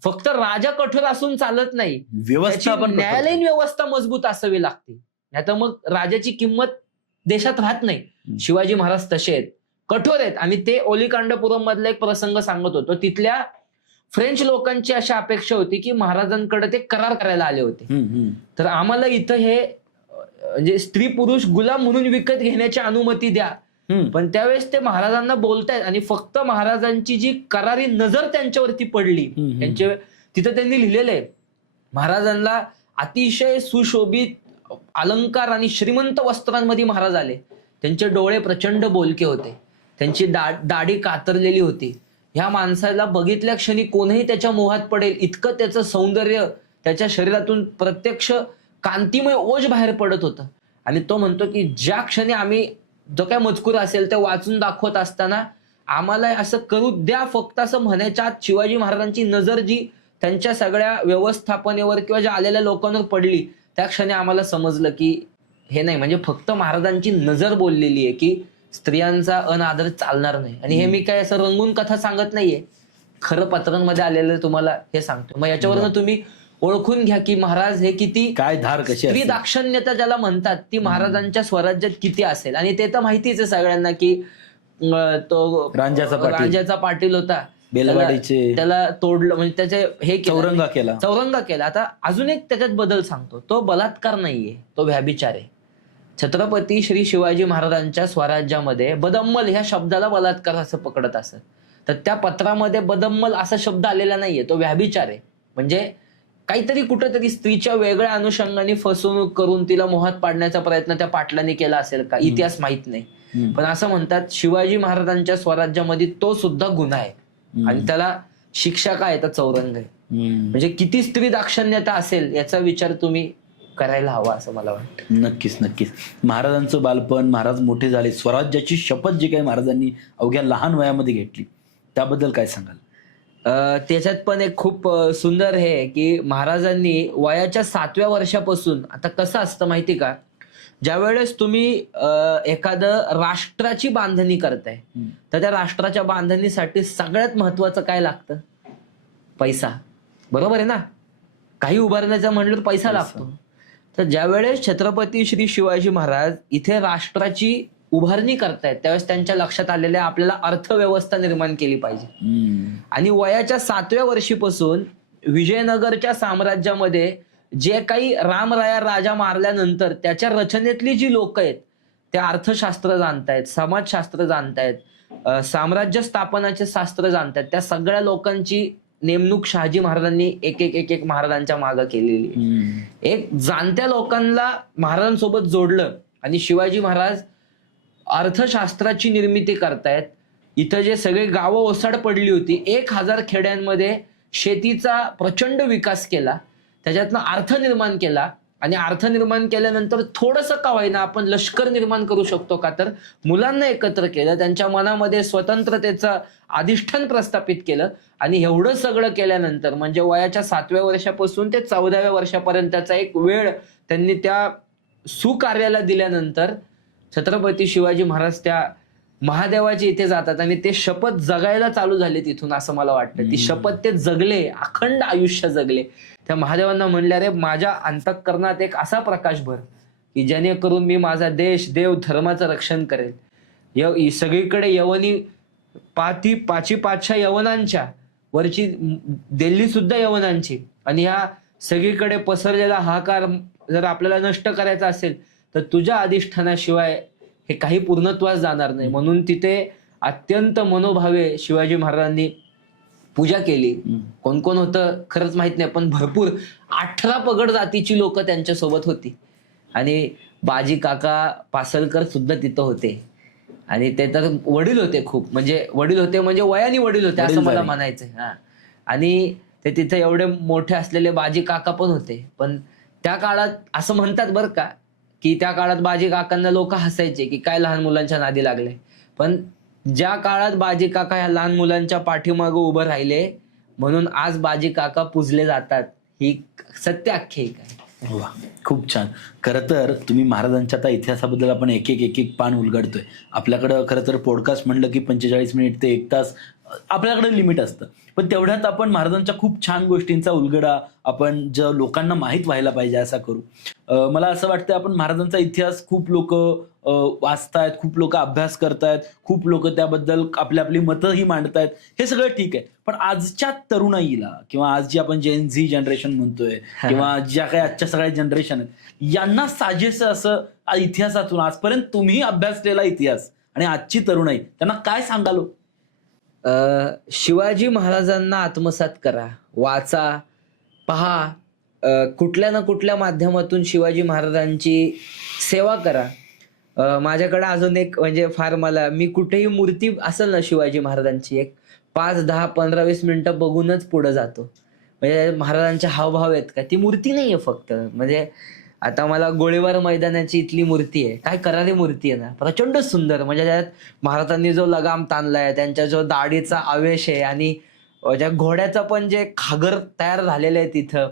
फक्त राजा कठोर असून चालत नाही, व्यवस्था पण न्यायालयीन व्यवस्था मजबूत असावी लागते. नाहीतर मग राजाची किंमत देशात राहत नाही. शिवाजी महाराज तसे आहेत, कठोर आहेत. आणि ते ओलिकांडपुरम मधला एक प्रसंग सांगत होतो. तिथल्या फ्रेंच लोकांची अशी अपेक्षा होती की महाराजांकडे ते करार करायला आले होते, तर आम्हाला इथं हे म्हणजे स्त्री पुरुष गुलाम म्हणून विकत घेण्याची अनुमती द्या. पण त्यावेळेस ते महाराजांना बोलतायत आणि फक्त महाराजांची जी करारी नजर त्यांच्यावरती पडली, त्यांचे तिथं त्यांनी लिहिलेलं आहे, महाराजांना अतिशय सुशोभित अलंकार आणि श्रीमंत वस्त्रांमध्ये महाराज आले. त्यांचे डोळे प्रचंड बोलके होते, त्यांची दाढी कातरलेली होती. ह्या माणसाला बघितल्या क्षणी कोणीही त्याच्या मोहात पडेल इतकं त्याचं सौंदर्य, त्याच्या शरीरातून प्रत्यक्ष कांतिमय ओज बाहेर पडत होतं. आणि तो म्हणतो की ज्या क्षणी आम्ही जो काय मजकूर असेल ते वाचून दाखवत असताना आम्हाला असं करू द्या फक्त असं म्हणायच्या आत शिवाजी महाराजांची नजर जी त्यांच्या सगळ्या व्यवस्थापनेवर किंवा ज्या आलेल्या लोकांवर पडली, त्या क्षणी आम्हाला समजलं की हे नाही, म्हणजे फक्त महाराजांची नजर बोललेली आहे की स्त्रियांचा अनादर चालणार नाही. आणि हे मी काय असं रंगून कथा सांगत नाहीये, खरं पत्रांमध्ये आलेलं तुम्हाला हे सांगतो. मग याच्यावरनं तुम्ही ओळखून घ्या की महाराज हे किती काय धार कशी स्त्री दाक्षण्यता ज्याला म्हणतात ती महाराजांच्या स्वराज्यात किती असेल. आणि ते तर माहितीच आहे सगळ्यांना की तो रांजाचा पाटील होता, बेलवाडीचे त्याला तोडलं, म्हणजे त्याचे हे चौरंगा केला. आता अजून एक त्याच्यात बदल सांगतो, तो बलात्कार नाहीये, तो व्याभिचार आहे. छत्रपती श्री शिवाजी महाराजांच्या स्वराज्यामध्ये बदम्मल ह्या शब्दाला बलात्कार असं पकडत असत, तर त्या पत्रामध्ये बदम्मल असा शब्द आलेला नाहीये, तो व्याभिचार आहे. म्हणजे काहीतरी कुठेतरी स्त्रीच्या वेगळ्या अनुषंगाने फसवणूक करून तिला मोहात पाडण्याचा प्रयत्न त्या पाटलांनी केला असेल का, इतिहास माहित नाही. पण असं म्हणतात शिवाजी महाराजांच्या स्वराज्यामध्ये तो सुद्धा गुन्हा आहे आणि त्याला शिक्षा काय तर चौरंग आहे. म्हणजे किती स्त्री दाक्षण्यता असेल याचा विचार तुम्ही करायला हवा असं मला वाटतं. नक्कीच. महाराजांचं बालपण, महाराज मोठे झाले, स्वराज्याची शपथ जी काही महाराजांनी अवघ्या लहान वयामध्ये घेतली, त्याबद्दल काय सांगाल? त्याच्यात पण एक खूप सुंदर हे की महाराजांनी वयाच्या 7व्या वर्षापासून, आता कसं असतं माहिती का, ज्या वेळेस तुम्ही एखादं राष्ट्राची बांधणी करताय तर त्या राष्ट्राच्या बांधणीसाठी सगळ्यात महत्वाचं काय लागतं? पैसा. बरोबर आहे ना? काही उभारण्याचं म्हणलं पैसा लागतो. तर ज्यावेळेस छत्रपती श्री शिवाजी महाराज इथे राष्ट्राची उभारणी करतायत त्यावेळेस त्यांच्या लक्षात आलेल्या आपल्याला अर्थव्यवस्था निर्माण केली पाहिजे. आणि वयाच्या 7व्या वर्षीपासून विजयनगरच्या साम्राज्यामध्ये जे काही रामराया राजा मारल्यानंतर त्याच्या रचनेतली जी लोक आहेत ते अर्थशास्त्र जाणतायत, समाजशास्त्र जाणतायत, साम्राज्य स्थापनाचे शास्त्र जाणतायत, त्या सगळ्या लोकांची नेमणूक शहाजी महाराजांनी एक एक महाराजांच्या मागे केलेली. एक जाणत्या लोकांना महाराजांसोबत जोडलं आणि शिवाजी महाराज अर्थशास्त्राची निर्मिती करतायत. इथं जे सगळे गावं ओसाड पडली होती, 1000 खेड्यांमध्ये शेतीचा प्रचंड विकास केला, त्याच्यातनं अर्थ निर्माण केला. आणि अर्थ निर्माण केल्यानंतर थोडंसं का होईना आपण लष्कर निर्माण करू शकतो का, तर मुलांना एकत्र केलं, त्यांच्या मनामध्ये स्वतंत्रतेचं अधिष्ठान प्रस्थापित केलं. आणि एवढं सगळं केल्यानंतर म्हणजे वयाच्या 7व्या वर्षापासून ते 14व्या वर्षापर्यंतचा एक वेळ त्यांनी त्या सुकार्याला दिल्यानंतर छत्रपती शिवाजी महाराज त्या महादेवाची इथे जातात आणि ते शपथ जगायला चालू झाले तिथून, असं मला वाटतं. ती शपथ ते जगले, अखंड आयुष्य जगले. त्या महादेवांना म्हणले, अरे माझ्या अंतःकरणात एक असा प्रकाश भर की जेणेकरून मी माझा देश, देव, धर्माचं रक्षण करेल. सगळीकडे यवनी पाचशा यवनांच्या वरची दिल्ली सुद्धा यवनांची, आणि ह्या सगळीकडे पसरलेला हाहाकार जर आपल्याला नष्ट करायचा असेल तर तुझ्या अधिष्ठानाशिवाय हे काही पूर्णत्वास जाणार नाही. म्हणून तिथे अत्यंत मनोभावे शिवाजी महाराजांनी पूजा केली. कोण कोण होतं खरंच माहित नाही, पण भरपूर 18 पगड जातीची लोक त्यांच्या सोबत होती. आणि बाजी काका पासलकर सुद्धा तिथं होते. आणि ते तर वडील होते खूप, म्हणजे वडील होते म्हणजे वयाने वडील होते असं मला म्हणायचं. हा, आणि ते तिथे एवढे मोठे असलेले बाजी काका पण होते. पण त्या काळात असं म्हणतात बरं का, की त्या काळात बाजी काकांना लोक हसायचे की काय लहान मुलांच्या नादी लागले. पण ज्या काळात बाजी काका ह्या लहान मुलांच्या पाठीमागे उभं राहिले म्हणून आज बाजी काका पूजले जातात, ही सत्य आख्यायिका आहे. वा, खूप छान. खरं तर तुम्ही महाराजांच्या आता इतिहासाबद्दल आपण एक एक पान उलगडतोय. आपल्याकडं खरं तर पॉडकास्ट म्हणलं की 45 मिनिट ते 1 तास आपल्याकडे लिमिट असतं, पण तेवढ्यात आपण महाराजांच्या खूप छान गोष्टींचा उलगडा आपण ज्या लोकांना माहीत व्हायला पाहिजे असा करू. मला असं वाटतं आपण महाराजांचा इतिहास खूप लोक वाचतायत, खूप लोक अभ्यास करतायत, खूप लोक त्याबद्दल आपली आपली मतंही मांडतायत. हे सगळं ठीक आहे, पण आजच्या तरुणाईला किंवा आज जी आपण जेन झी जनरेशन म्हणतोय किंवा ज्या काही आजच्या सगळ्या जनरेशन आहेत यांना साजेसं असं इतिहासातून आजपर्यंत तुम्ही अभ्यासलेला इतिहास आणि आजची तरुणाई त्यांना काय सांगालो? शिवाजी महाराजांना आत्मसात करा, वाचा, पहा, कुठल्या ना कुठल्या माध्यमातून शिवाजी महाराजांची सेवा करा. माझ्याकडे अजून एक म्हणजे फार मी कुठेही मूर्ती असेल ना शिवाजी महाराजांची, एक 5, 10, 15, 20 मिनिटं बघूनच पुढे जातो. म्हणजे महाराजांचे हावभाव आहेत का, ती मूर्ती नाहीये फक्त. म्हणजे आता मला गोळीबार मैदानाची इथली मूर्ती आहे, काय करारी मूर्ती आहे ना, प्रचंड सुंदर. म्हणजे त्यात महाराजांनी जो लगाम ताणलाय, त्यांच्या जो दाढीचा आवेश आहे, आणि ज्या घोड्याचं पण जे खागर तयार झालेलं आहे तिथं,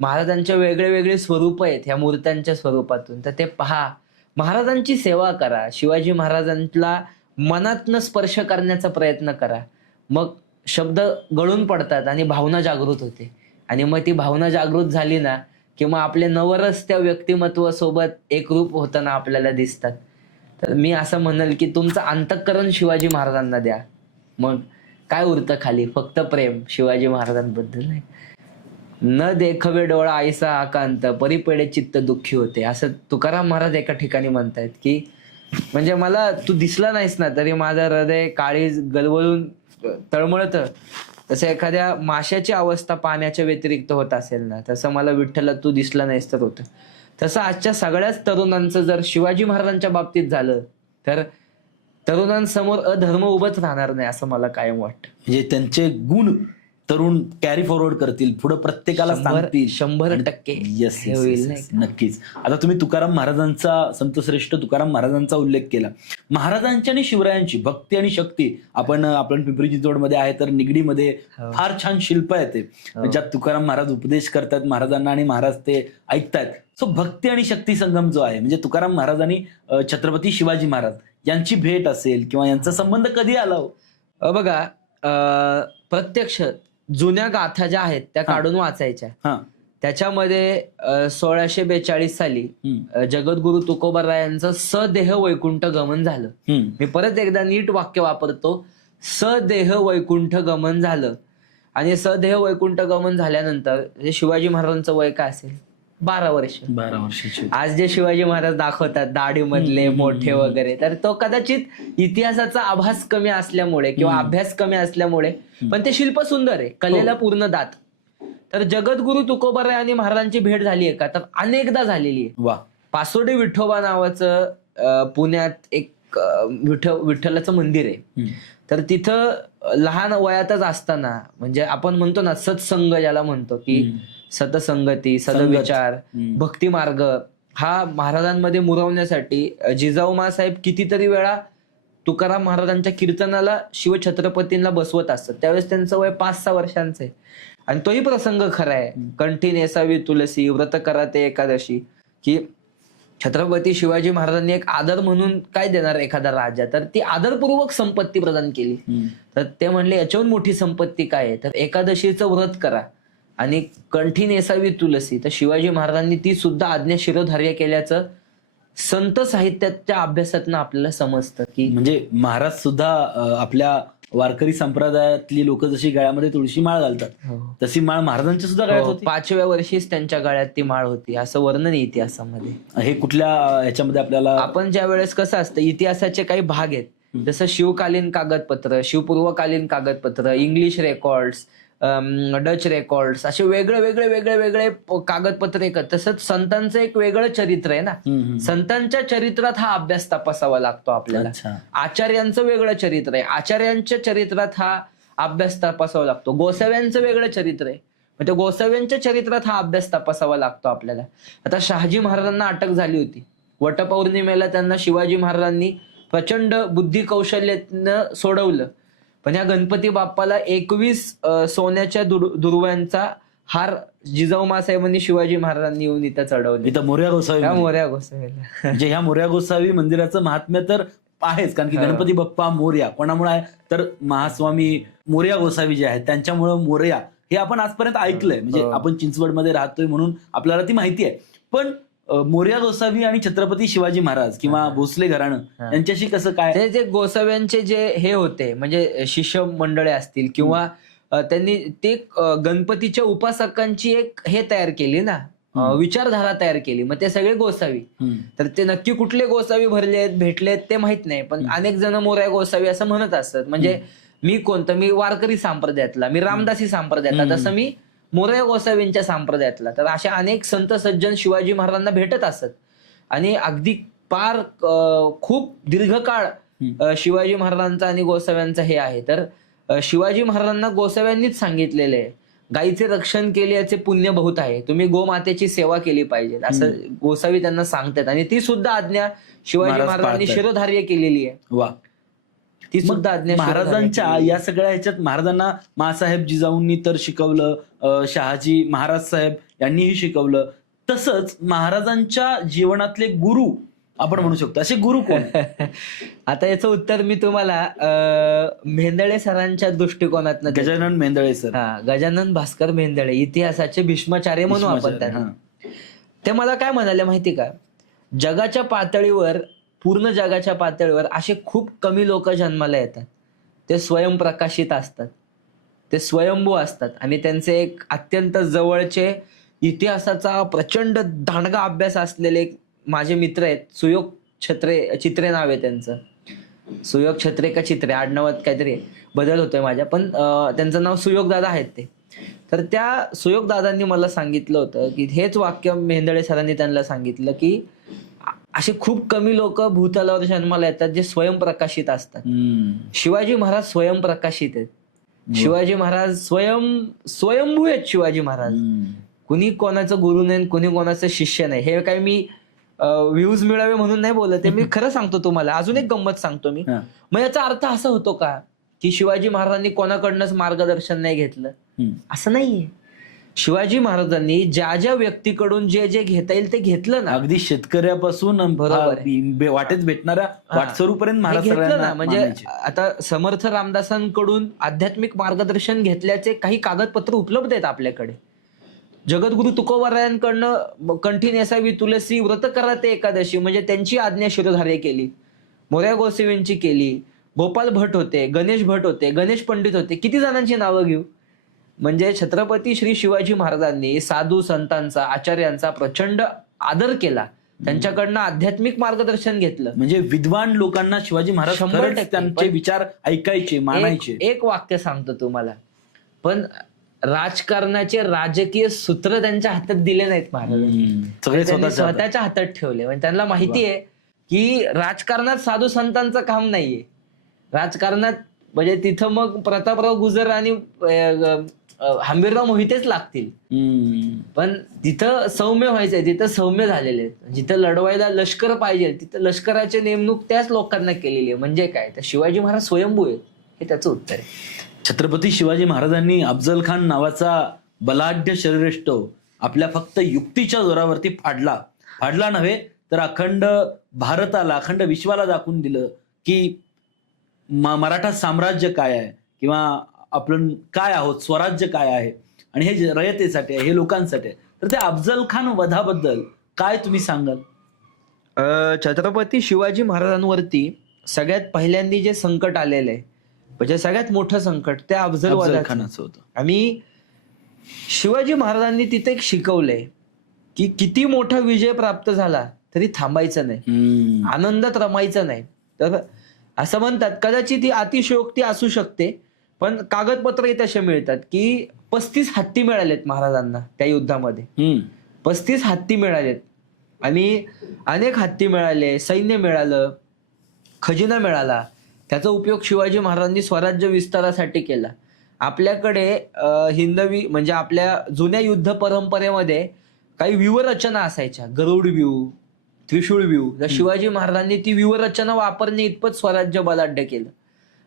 महाराजांचे वेगळे वेगळे स्वरूप आहेत ह्या मूर्त्यांच्या स्वरूपातून. तर ते पहा, महाराजांची सेवा करा, शिवाजी महाराजांना मनातनं स्पर्श करण्याचा प्रयत्न करा. मग शब्द गळून पडतात आणि भावना जागृत होते. आणि मग ती भावना जागृत झाली ना किंवा आपले नवरस त्या व्यक्तिमत्वासोबत एकरूप होताना आपल्याला दिसतात. तर मी असं म्हणेल की तुमचं अंतःकरण शिवाजी महाराजांना द्या, मग काय उरतं खाली, फक्त प्रेम शिवाजी महाराजांबद्दल. नाही, न देखवे डोळा आईसा आकांत, परिपेडे चित्त दुःखी होते, असं तुकाराम महाराज एका ठिकाणी म्हणतायत. की म्हणजे मला तू दिसला नाहीस ना तरी माझं हृदय काळीज गलबलून तळमळतं. तसं एखाद्या माशाची अवस्था पाण्याच्या व्यतिरिक्त होत असेल ना, तसं मला विठ्ठला तू दिसला नाहीस तर होतं. तसं आजच्या सगळ्याच तरुणांचं जर शिवाजी महाराजांच्या बाबतीत झालं तर तरुणांसमोर अधर्म उभंच राहणार नाही असं मला कायम वाटतं. म्हणजे त्यांचे गुण तरुण कॅरी फॉरवर्ड करतील, पुढे प्रत्येकाला सांगतील. 100% येस, नक्कीच. आता तुम्ही तुकाराम महाराजांचा, संतश्रेष्ठ तुकाराम महाराजांचा उल्लेख केला. महाराजांची आणि शिवरायांची भक्ती आणि शक्ती, आपण पिंपरी चिंचवडमध्ये आहे तर निगडीमध्ये फार छान शिल्प आहे ते, ज्यात तुकाराम महाराज उपदेश करतात महाराजांना आणि महाराज ते ऐकतायत. सो भक्ती आणि शक्ती संगम जो आहे, म्हणजे तुकाराम महाराज आणि छत्रपती शिवाजी महाराज यांची भेट असेल किंवा यांचा संबंध कधी आला हो? बघा, प्रत्यक्ष जुन्या गाथा ज्या आहेत त्या काढून वाचायच्या. त्याच्यामध्ये 1642 साली जगद्गुरु तुकोबारायांचं सदेह वैकुंठ गमन झालं. मी परत एकदा नीट वाक्य वापरतो, सदेह वैकुंठ गमन झालं. आणि सदेह वैकुंठ गमन झाल्यानंतर शिवाजी महाराजांचं वय काय असेल, 12 वर्ष. 12 वर्षाचे. आज जे शिवाजी महाराज दाखवतात दाढीमधले मोठे वगैरे, तर तो कदाचित इतिहासाचा आभास कमी असल्यामुळे किंवा अभ्यास कमी असल्यामुळे, पण ते शिल्प सुंदर आहे, कलेला पूर्ण दात. तर जगद्गुरु तुकोबाराय आणि महाराजांची भेट झाली आहे का, तर अनेकदा झालेली आहे. पासोडे विठोबा नावाचं पुण्यात एक विठ्ठलाचं मंदिर आहे. तर तिथं लहान वयातच असताना, म्हणजे आपण म्हणतो ना सत्संग ज्याला म्हणतो, की सतसंगती, सदविचार, भक्ती मार्ग हा महाराजांमध्ये मुरवण्यासाठी जिजाऊ साहेब कितीतरी वेळा तुकाराम महाराजांच्या कीर्तनाला शिवछत्रपतींना बसवत असतात. त्यावेळेस त्यांचं वय 5-6 वर्षांचं आहे. आणि तोही प्रसंग खरा आहे, कंठी नेसावी तुलसी, व्रत कराते एकादशी, की छत्रपती शिवाजी महाराजांनी एक आदर म्हणून काय देणार एखादा राजा, तर ती आदरपूर्वक संपत्ती प्रदान केली. तर ते म्हणले याच्याहून मोठी संपत्ती काय आहे, तर एकादशीचं व्रत करा. आणि कंठी नेसावी तुलसी, तर शिवाजी महाराजांनी ती सुद्धा आज्ञा शिरोधार्य केल्याचं संत साहित्याच्या अभ्यासातनं आपल्याला समजतं की म्हणजे महाराज सुद्धा आपल्या वारकरी संप्रदायातली लोक जशी गळ्यामध्ये तुळशी माळ घालतात हो. तशी माळ महाराजांच्या सुद्धा गळ्यात हो, होती. 5व्या वर्षीच त्यांच्या गळ्यात ती माळ होती असं वर्णन आहे इतिहासामध्ये. हे कुठल्या ह्याच्यामध्ये आपल्याला आपण ज्या वेळेस कसं असतं, इतिहासाचे काही भाग आहेत जसं शिवकालीन कागदपत्र, शिवपूर्वकालीन कागदपत्र, इंग्लिश रेकॉर्ड्स, डच रेकॉर्ड्स, असे वेगळे वेगळे वेगळे वेगळे कागदपत्र एकच. तसंच संतांचं एक वेगळं चरित्र आहे ना. संतांच्या चरित्रात हा अभ्यास तपासावा लागतो आपल्याला. अच्छा. आचार्यांचं वेगळं चरित्र आहे, आचार्यांच्या चरित्रात हा अभ्यास तपासावा लागतो. गोसाव्यांचं वेगळं चरित्र आहे, मग त्या गोसाव्यांच्या चरित्रात हा अभ्यास तपासावा लागतो आपल्याला. आता शहाजी महाराजांना अटक झाली होती. वटपौर्णिमेला त्यांना शिवाजी महाराजांनी प्रचंड बुद्धी कौशल्यानं सोडवलं, पण या गणपती बाप्पाला 21 सोन्याच्या दुर्व्यांचा हार जिजाऊ मासाहेबांनी शिवाजी महाराजांनी येऊन इथं चढवले. इथं मोरया गोसावी त्या मोरया गोसावीला. म्हणजे ह्या मोरया गोसावी मंदिराचं महात्म्य तर आहेच, कारण की हो. गणपती बाप्पा मोरया कोणामुळे आहे तर महास्वामी मोरया गोसावी जे आहेत त्यांच्यामुळं मोरया हे आपण आजपर्यंत ऐकलंय. म्हणजे हो. आपण चिंचवडमध्ये राहतोय म्हणून आपल्याला ती माहिती आहे. पण मोरया गोसावी आणि छत्रपती शिवाजी महाराज किंवा भोसले घराणं यांच्याशी कसं काय? ते जे गोसाव्यांचे जे हे होते म्हणजे शिष्य मंडळे असतील किंवा त्यांनी ते गणपतीच्या उपासकांची एक हे तयार केली ना, विचारधारा तयार केली. मग ते सगळे गोसावी. तर ते नक्की कुठले गोसावी भरले आहेत भेटलेत ते माहित नाही, पण अनेक जण मोरया गोसावी असं म्हणत असतात. म्हणजे मी कोणतं, मी वारकरी संप्रदायातला, मी रामदासी संप्रदायातला, तसं मी मोरया गोसावींच्या संप्रदायातला. तर अशा अनेक संत सज्जन शिवाजी महाराजांना भेटत असत आणि अगदी पार खूप दीर्घकाळ शिवाजी महाराजांचा आणि गोसाव्यांचा हे आहे. तर शिवाजी महाराजांना गोसाव्यांनीच सांगितलेलं आहे, गायीचे रक्षण केले याचे पुण्य बहुत आहे, तुम्ही गोमातेची सेवा केली पाहिजे, असं गोसावी त्यांना सांगतात. आणि ती सुद्धा आज्ञा शिवाजी महाराजांनी शिरोधार्य केलेली आहे. वा. ती सुद्धा आज्ञा महाराजांच्या या सगळ्या ह्याच्यात महाराजांना मासाहेब जिजाऊंनी तर शिकवलं, शहाजी महाराज साहेब यांनीही शिकवलं. तसंच महाराजांच्या जीवनातले गुरु आपण म्हणू शकतो, असे गुरु कोण? आता याचं उत्तर मी तुम्हाला मेंदळे सरांच्या दृष्टिकोनातनं देतो. गजानन मेंदळे सर. गजानन भास्कर मेंदळे, इतिहासाचे भीष्माचार्य म्हणू आपण त्यांना. ते मला काय म्हणाले माहिती का, जगाच्या पातळीवर, पूर्ण जगाच्या पातळीवर असे खूप कमी लोक जन्माला येतात. ते स्वयंप्रकाशित असतात, ते स्वयंभू असतात आणि त्यांचे एक अत्यंत जवळचे इतिहासाचा प्रचंड दांडगा अभ्यास असलेले माझे मित्र आहेत. सुयोग चित्रे नाव आहे त्यांचं. सुयोग छत्रे का चित्रे, आडनावात काहीतरी बदल होतोय माझ्या, पण त्यांचं नाव सुयोग दादा आहेत ते. तर त्या सुयोग दादांनी मला सांगितलं होतं की हेच वाक्य मेंदळे सरांनी त्यांना सांगितलं की असे खूप कमी लोक भूतलावर जन्माला येतात जे स्वयंप्रकाशित असतात. शिवाजी महाराज स्वयंप्रकाशित आहेत. शिवाजी महाराज स्वयंभू आहेत. शिवाजी महाराज कुणी कोणाचं गुरु नाही, कुणी कोणाचं शिष्य नाही. हे काही मी व्ह्यूज मिळावे म्हणून नाही बोलत आहे, मी खरं सांगतो तुम्हाला. अजून एक गंमत सांगतो मी. मग याचा अर्थ असा होतो का की शिवाजी महाराजांनी कोणाकडनंच मार्गदर्शन नाही घेतलं? असं नाहीये. शिवाजी महाराजांनी ज्या ज्या व्यक्तीकडून जे जे घेता येईल ते घेतलं ना. अगदी शेतकऱ्यापासून बरोबर वाटेत भेटणाऱ्या वाटसरूपर्यंत महाराज घेतलं ना. म्हणजे आता समर्थ रामदासांकडून आध्यात्मिक मार्गदर्शन घेतल्याचे काही कागदपत्र उपलब्ध आहेत आपल्याकडे. जगद्गुरु तुकोबारायांकडनं कंठी नेसावी तुलसी, व्रत करा ते एकादशी, म्हणजे त्यांची आज्ञा शिरोधार्य केली. मोरया गोसावींची केली. गोपाल भट होते, गणेश भट होते, गणेश पंडित होते. किती जणांची नावं घेऊ. म्हणजे छत्रपती श्री शिवाजी महाराजांनी साधू संतांचा, आचार्यांचा प्रचंड आदर केला, त्यांच्याकडनं आध्यात्मिक मार्गदर्शन घेतलं. म्हणजे विद्वान लोकांना शिवाजी महाराज 100% त्यांचे विचार ऐकायचे, मानायचे. एक वाक्य सांगतो तुम्हाला, पण राजकारणाचे राजकीय सूत्र त्यांच्या हातात दिले नाहीत महाराजांनी. सगळे स्वतःच्या हातात ठेवले. म्हणजे त्यांना माहिती आहे की राजकारणात साधू संतांचं काम नाहीये. राजकारणात म्हणजे तिथं मग प्रतापराव गुजर आणि हंबीरराव मोहितेच लागतील. पण तिथं सौम्य व्हायचंय, तिथं सौम्य झालेले आहेत. जिथं लढवायला लष्कर पाहिजे तिथं लष्कराची नेमणूक त्याच लोकांना केलेली आहे. म्हणजे काय, तर शिवाजी महाराज स्वयंभू आहेत, हे त्याचं उत्तर आहे. छत्रपती शिवाजी महाराजांनी अफजल खान नावाचा बलाढ्य शरीरष्ट आपल्या फक्त युक्तीच्या जोरावरती फाडला नव्हे तर अखंड भारताला, अखंड विश्वाला दाखवून दिलं की मराठा साम्राज्य काय आहे किंवा आपण काय आहोत, स्वराज्य काय आहे. आणि हे जे रयतेसाठी आहे, हे लोकांसाठी आहे. तर त्या अफजल खान वधाबद्दल काय तुम्ही सांगाल? छत्रपती शिवाजी महाराजांवरती सगळ्यात पहिल्यांदा जे संकट आलेलं आहे, म्हणजे सगळ्यात मोठं संकट ते अफजल अफजल वधाचं. खानाचं होतं. आणि शिवाजी महाराजांनी तिथे एक शिकवलंय की किती मोठा विजय प्राप्त झाला तरी थांबायचं नाही, आनंदात रमायचं नाही. तर असं म्हणतात, कदाचित ही अतिशयोक्ती असू शकते, पण कागदपत्रही तसे मिळतात की 35 हत्ती मिळालेत महाराजांना त्या युद्धामध्ये. 35 हत्ती मिळालेत आणि अनेक हत्ती मिळाले, सैन्य मिळालं, खजिना मिळाला. त्याचा उपयोग शिवाजी महाराजांनी स्वराज्य विस्तारासाठी केला. आपल्याकडे हिंदवी म्हणजे आपल्या जुन्या युद्ध परंपरेमध्ये काही व्यूहरचना असायच्या, गरुड व्यूह, त्रिशूळ व्यूह. तर शिवाजी महाराजांनी ती व्यूहरचना वापरणे इतपत स्वराज्य बलाढ्य केलं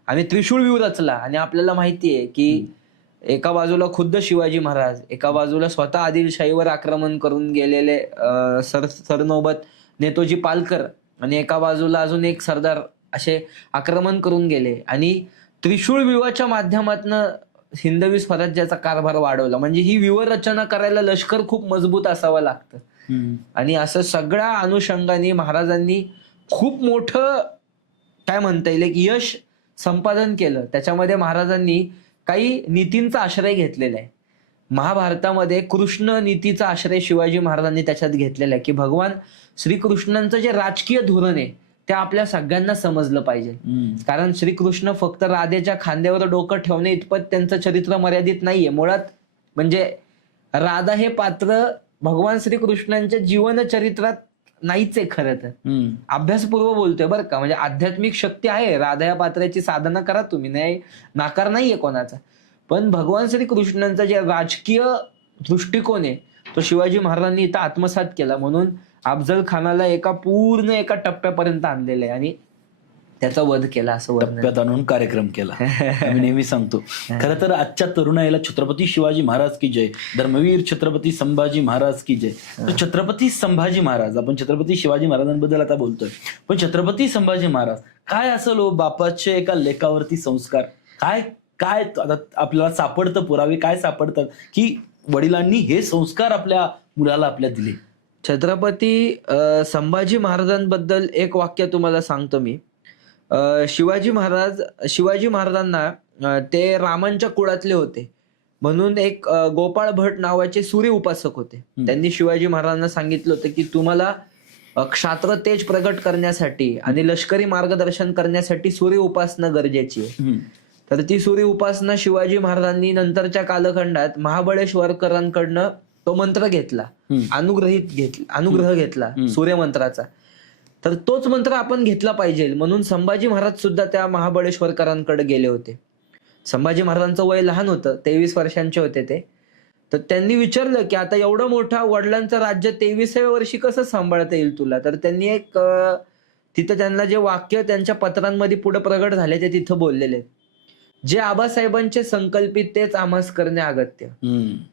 आणि त्रिशूळ व्यूह रचला. आणि आपल्याला माहिती आहे की एका बाजूला खुद्द शिवाजी महाराज, एका बाजूला स्वतः आदिलशाहीवर आक्रमण करून गेलेले सरनौबत नेतोजी पालकर, आणि एका बाजूला अजून एक सरदार असे आक्रमण करून गेले. आणि त्रिशूळ व्यूहाच्या माध्यमातून हिंदवी स्वराज्याचा कारभार वाढवला. म्हणजे ही व्यूहरचना करायला लष्कर खूप मजबूत असावं लागतं. आणि असं सगळ्या अनुषंगाने महाराजांनी खूप मोठं काय म्हणता येईल एक यश संपादन केलं. त्याच्यामध्ये महाराजांनी काही नीतींचा आश्रय घेतलेला आहे. महाभारतामध्ये कृष्ण नीतीचा आश्रय शिवाजी महाराजांनी त्याच्यात घेतलेला आहे की भगवान श्रीकृष्णांचं जे राजकीय धोरण आहे ते आपल्या सगळ्यांना समजलं पाहिजे. कारण श्रीकृष्ण फक्त राधेच्या खांद्यावर डोकं ठेवणे इतपत त्यांचं चरित्र मर्यादित नाहीये. मुळात म्हणजे राधा हे पात्र भगवान श्रीकृष्णांच्या जीवन चरित्रात नाहीच आहे खरं तर. अभ्यासपूर्व बोलतोय बरं का, म्हणजे आध्यात्मिक शक्ती आहे, राधा या पात्राची साधना करा तुम्ही, नाही नाकार नाहीये कोणाचा. पण भगवान श्रीकृष्णांचा जे राजकीय दृष्टिकोन आहे तो शिवाजी महाराजांनी इथं आत्मसात केला. म्हणून अफजल खानाला एका टप्प्यापर्यंत आणलेलं आहे आणि त्याचा वध केला, असं वर्णन. टप्प्यात आणून कार्यक्रम केला. आम्ही नेहमी सांगतो खरं तर आजच्या तरुणाईला छत्रपती शिवाजी महाराज की जय, धर्मवीर छत्रपती संभाजी महाराज की जय. तर छत्रपती संभाजी महाराज, आपण छत्रपती शिवाजी महाराजांबद्दल आता बोलतोय, पण छत्रपती संभाजी महाराज काय असं बापाचे एका लेकावरती संस्कार काय काय आता आपल्याला सापडतं, पुरावे काय सापडतात की वडिलांनी हे संस्कार आपल्या मुलाला आपल्या दिले? छत्रपती संभाजी महाराजांबद्दल एक वाक्य तुम्हाला सांगतो मी. शिवाजी महाराजांना ते रामांच्या कुळातले होते म्हणून एक गोपाळ भट नावाचे सूर्य उपासक होते. त्यांनी शिवाजी महाराजांना सांगितलं होतं की तुम्हाला क्षात्र तेज प्रगट करण्यासाठी आणि लष्करी मार्गदर्शन करण्यासाठी सूर्य उपासना गरजेची आहे. तर ती सूर्य उपासना शिवाजी महाराजांनी नंतरच्या कालखंडात महाबळेश्वरकरांकडनं तो मंत्र घेतला, अनुग्रह घेतला सूर्य मंत्राचा. तर तोच मंत्र आपण घेतला पाहिजे म्हणून संभाजी महाराज सुद्धा त्या महाबळेश्वरकरांकडे गेले होते. संभाजी महाराजांचं वय लहान होतं, 23 वर्षांचे होते ते. तर त्यांनी विचारलं की आता एवढं मोठं वडिलांचं राज्य 23व्या वर्षी कसं सांभाळता येईल तुला? तर त्यांनी एक तिथं त्यांना जे वाक्य त्यांच्या पत्रांमध्ये पुढे प्रगट झाले ते तिथं बोललेले, जे आबासाहेबांचे संकल्पित तेच आम्हास करणे अगत्य.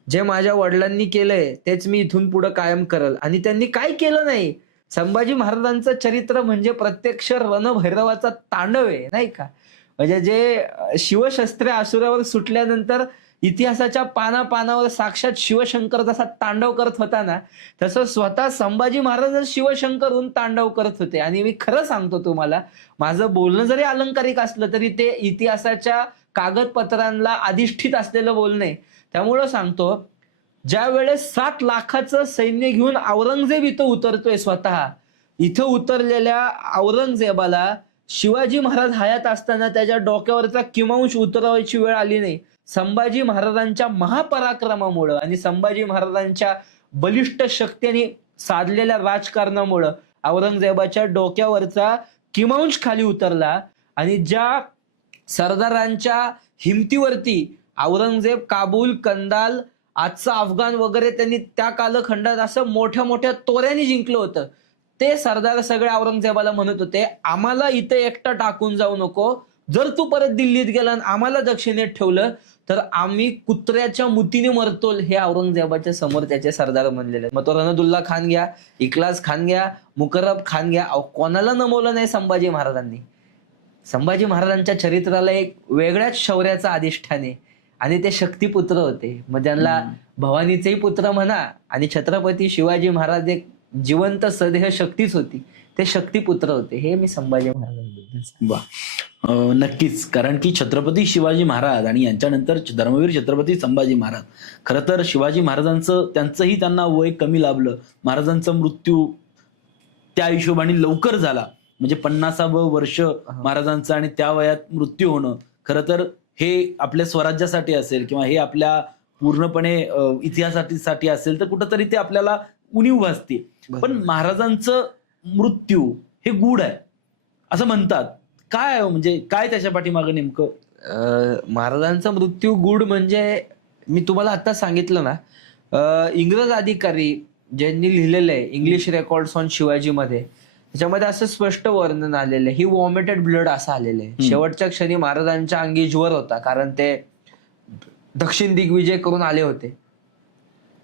जे माझ्या वडिलांनी केलंय तेच मी इथून पुढे कायम करल. आणि त्यांनी काय केलं नाही. संभाजी महाराजांचं चरित्र म्हणजे प्रत्यक्ष रणभैरवाचा तांडव आहे, नाही का? म्हणजे जे शिवशस्त्रे असुरावर सुटल्यानंतर इतिहासाच्या पानापानावर साक्षात शिवशंकर जसा तांडव करत होता ना, तसं स्वतः संभाजी महाराज शिवशंकर होऊन तांडव करत होते. आणि मी खरं सांगतो तुम्हाला, माझं बोलणं जरी अलंकारिक असलं तरी ते इतिहासाच्या कागदपत्रांना अधिष्ठित असलेलं बोलणं आहे. त्यामुळं सांगतो, ज्या वेळेस 7 लाखाचं सैन्य घेऊन औरंगजेब इथं उतरतोय, स्वतः इथं उतरलेल्या औरंगजेबाला शिवाजी महाराज हयात असताना त्याच्या डोक्यावरचा किमांश उतरवायची वेळ आली नाही. संभाजी महाराजांच्या महापराक्रमामुळं आणि संभाजी महाराजांच्या बलिष्ठ शक्तीने साधलेल्या राजकारणामुळं औरंगजेबाच्या डोक्यावरचा किमांश खाली उतरला. आणि ज्या सरदारांच्या हिमतीवरती औरंगजेब काबूल, कंदाल, आजचा अफगाण वगैरे त्यांनी त्या कालखंडात असं मोठ्या मोठ्या तोऱ्याने जिंकलं होतं, ते सरदार सगळे औरंगजेबाला म्हणत होते, आम्हाला इथे एकटा टाकून जाऊ नको. जर तू परत दिल्लीत गेला आणि आम्हाला दक्षिणेत ठेवलं तर आम्ही कुत्र्याच्या मुतीने मरतो. हे औरंगजेबाच्या समोर त्याचे सरदार म्हणलेले. मग तो रणदुल्ला खान घ्या, इकलास खान घ्या, मुकरब खान घ्या, कोणाला नमवलं नाही संभाजी महाराजांनी. संभाजी महाराजांच्या चरित्राला एक वेगळ्याच शौर्याचा अधिष्ठान आहे. आणि ते शक्तिपुत्र होते. मग त्यांना भवानीचेही पुत्र म्हणा आणि छत्रपती शिवाजी महाराज एक जिवंत सदेह शक्तीच होती. ते शक्तिपुत्र होते. हे मी संभाजी महाराजांबद्दल सांगेन. वा. नक्कीच, कारण की छत्रपती शिवाजी महाराज आणि यांच्यानंतर धर्मवीर छत्रपती संभाजी महाराज, खरं तर शिवाजी महाराजांचं त्यांना वय कमी लाभलं. महाराजांचा मृत्यू त्या हिशोबाने लवकर झाला, म्हणजे 50वं वर्ष महाराजांचं आणि त्या वयात मृत्यू होणं, खरं तर हे आपल्या स्वराज्यासाठी असेल किंवा हे आपल्या पूर्णपणे इतिहासासाठी असेल तर कुठंतरी ते आपल्याला उणीव भासते. पण महाराजांचं मृत्यू हे गूढ आहे असं म्हणतात. काय म्हणजे काय त्याच्या पाठीमागे नेमकं? महाराजांचा मृत्यू गूढ म्हणजे मी तुम्हाला आता सांगितलं ना, इंग्रज अधिकारी ज्यांनी लिहिलेलं आहे इंग्लिश रेकॉर्ड्स ऑन शिवाजी मध्ये, त्याच्यामध्ये असं स्पष्ट वर्णन आलेलं आहे, ही वॉमिटेड ब्लड असं आलेलं आहे. शेवटच्या क्षणी महाराजांच्या अंगी ज्वर होता, कारण ते दक्षिण दिग्विजय करून आले होते.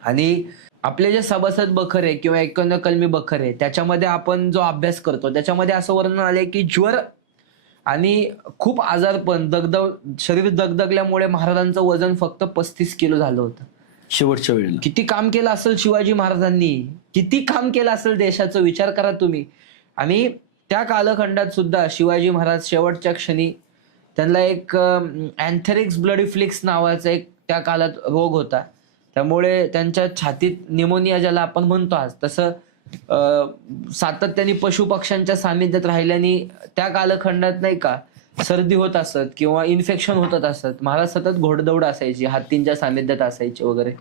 आणि आपले जे सभासद बखर आहे किंवा 51 कलमी बखर आहे त्याच्यामध्ये आपण जो अभ्यास करतो त्याच्यामध्ये असं वर्णन आलंय की ज्वर आणि खूप आजारपण, शरीर दगदगल्यामुळे महाराजांचं वजन फक्त 35 किलो झालं होतं शेवटच्या वेळेला. किती काम केलं असेल शिवाजी महाराजांनी, किती काम केलं असेल देशाचा विचार करा तुम्ही. आणि त्या कालखंडात सुद्धा शिवाजी महाराज शेवटच्या क्षणी त्यांना एक अँथेरिक्स ब्लडीफ्लिक्स नावाचा एक त्या काळात रोग होता. त्यामुळे त्यांच्या छातीत निमोनिया ज्याला आपण म्हणतो आज, तसं सातत्याने पशु पक्ष्यांच्या सानिध्यात राहिल्याने त्या कालखंडात नाही का सर्दी होत असत किंवा इन्फेक्शन होत असत. महाराज सतत घोडदौड असायची, हत्तींच्या सानिध्यात असायचे वगैरे.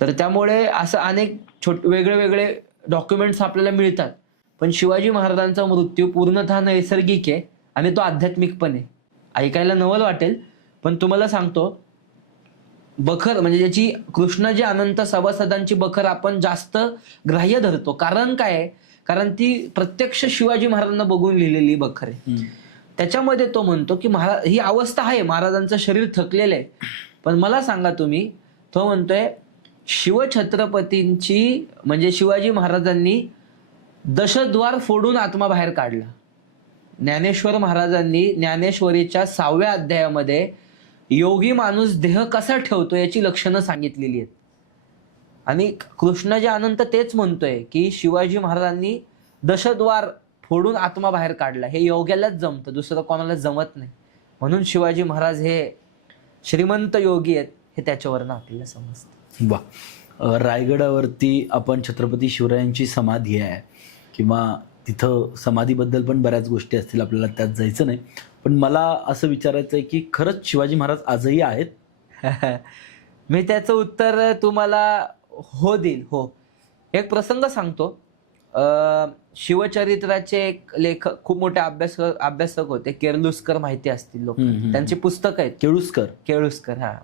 तर त्यामुळे असं अनेक वेगळे वेगळे डॉक्युमेंट्स आपल्याला मिळतात. पण शिवाजी महाराजांचा मृत्यू पूर्णतः नैसर्गिक आहे आणि तो आध्यात्मिक पण आहे. ऐकायला नवल वाटेल पण तुम्हाला सांगतो, बखर म्हणजे ज्याची कृष्णाजी अनंत सभासदांची बखर आपण जास्त ग्राह्य धरतो. कारण काय आहे? कारण ती प्रत्यक्ष शिवाजी महाराजांना बघून लिहिलेली बखर आहे. त्याच्यामध्ये तो म्हणतो की महाराज ही अवस्था आहे, महाराजांचं शरीर थकलेलं आहे, पण मला सांगा तुम्ही, तो म्हणतोय शिवछत्रपतींची म्हणजे शिवाजी महाराजांनी दशद्वार फोडून आत्मा बाहेर काढला. ज्ञानेश्वर महाराजांनी ज्ञानेश्वरीच्या 6व्या अध्यायामध्ये योगी माणूस देह कसा ठेवतो याची लक्षणं सांगितलेली आहेत. आणि कृष्णाजी अनंत तेच म्हणतोय की शिवाजी महाराजांनी दशद्वार फोडून आत्मा बाहेर काढला. हे योग्यालाच जमतं, दुसरं कोणाला जमत नाही. म्हणून शिवाजी महाराज हे श्रीमंत योगी आहेत हे त्याच्यावरनं आपल्याला समजतं. वा. रायगडावरती आपण छत्रपती शिवरायांची समाधी आहे किंवा तिथं समाधीबद्दल पण बऱ्याच गोष्टी असतील, आपल्याला त्यात जायचं नाही. पण मला असं विचारायचं आहे की खरंच शिवाजी महाराज आजही आहेत? मी त्याचं उत्तर तुम्हाला हो देईल. हो, एक प्रसंग सांगतो. शिवचरित्राचे एक लेखक, खूप मोठे अभ्यासक होते, केर्लुस्कर, माहिती असतील लोक, त्यांची पुस्तकं आहेत. केळुस्कर हा.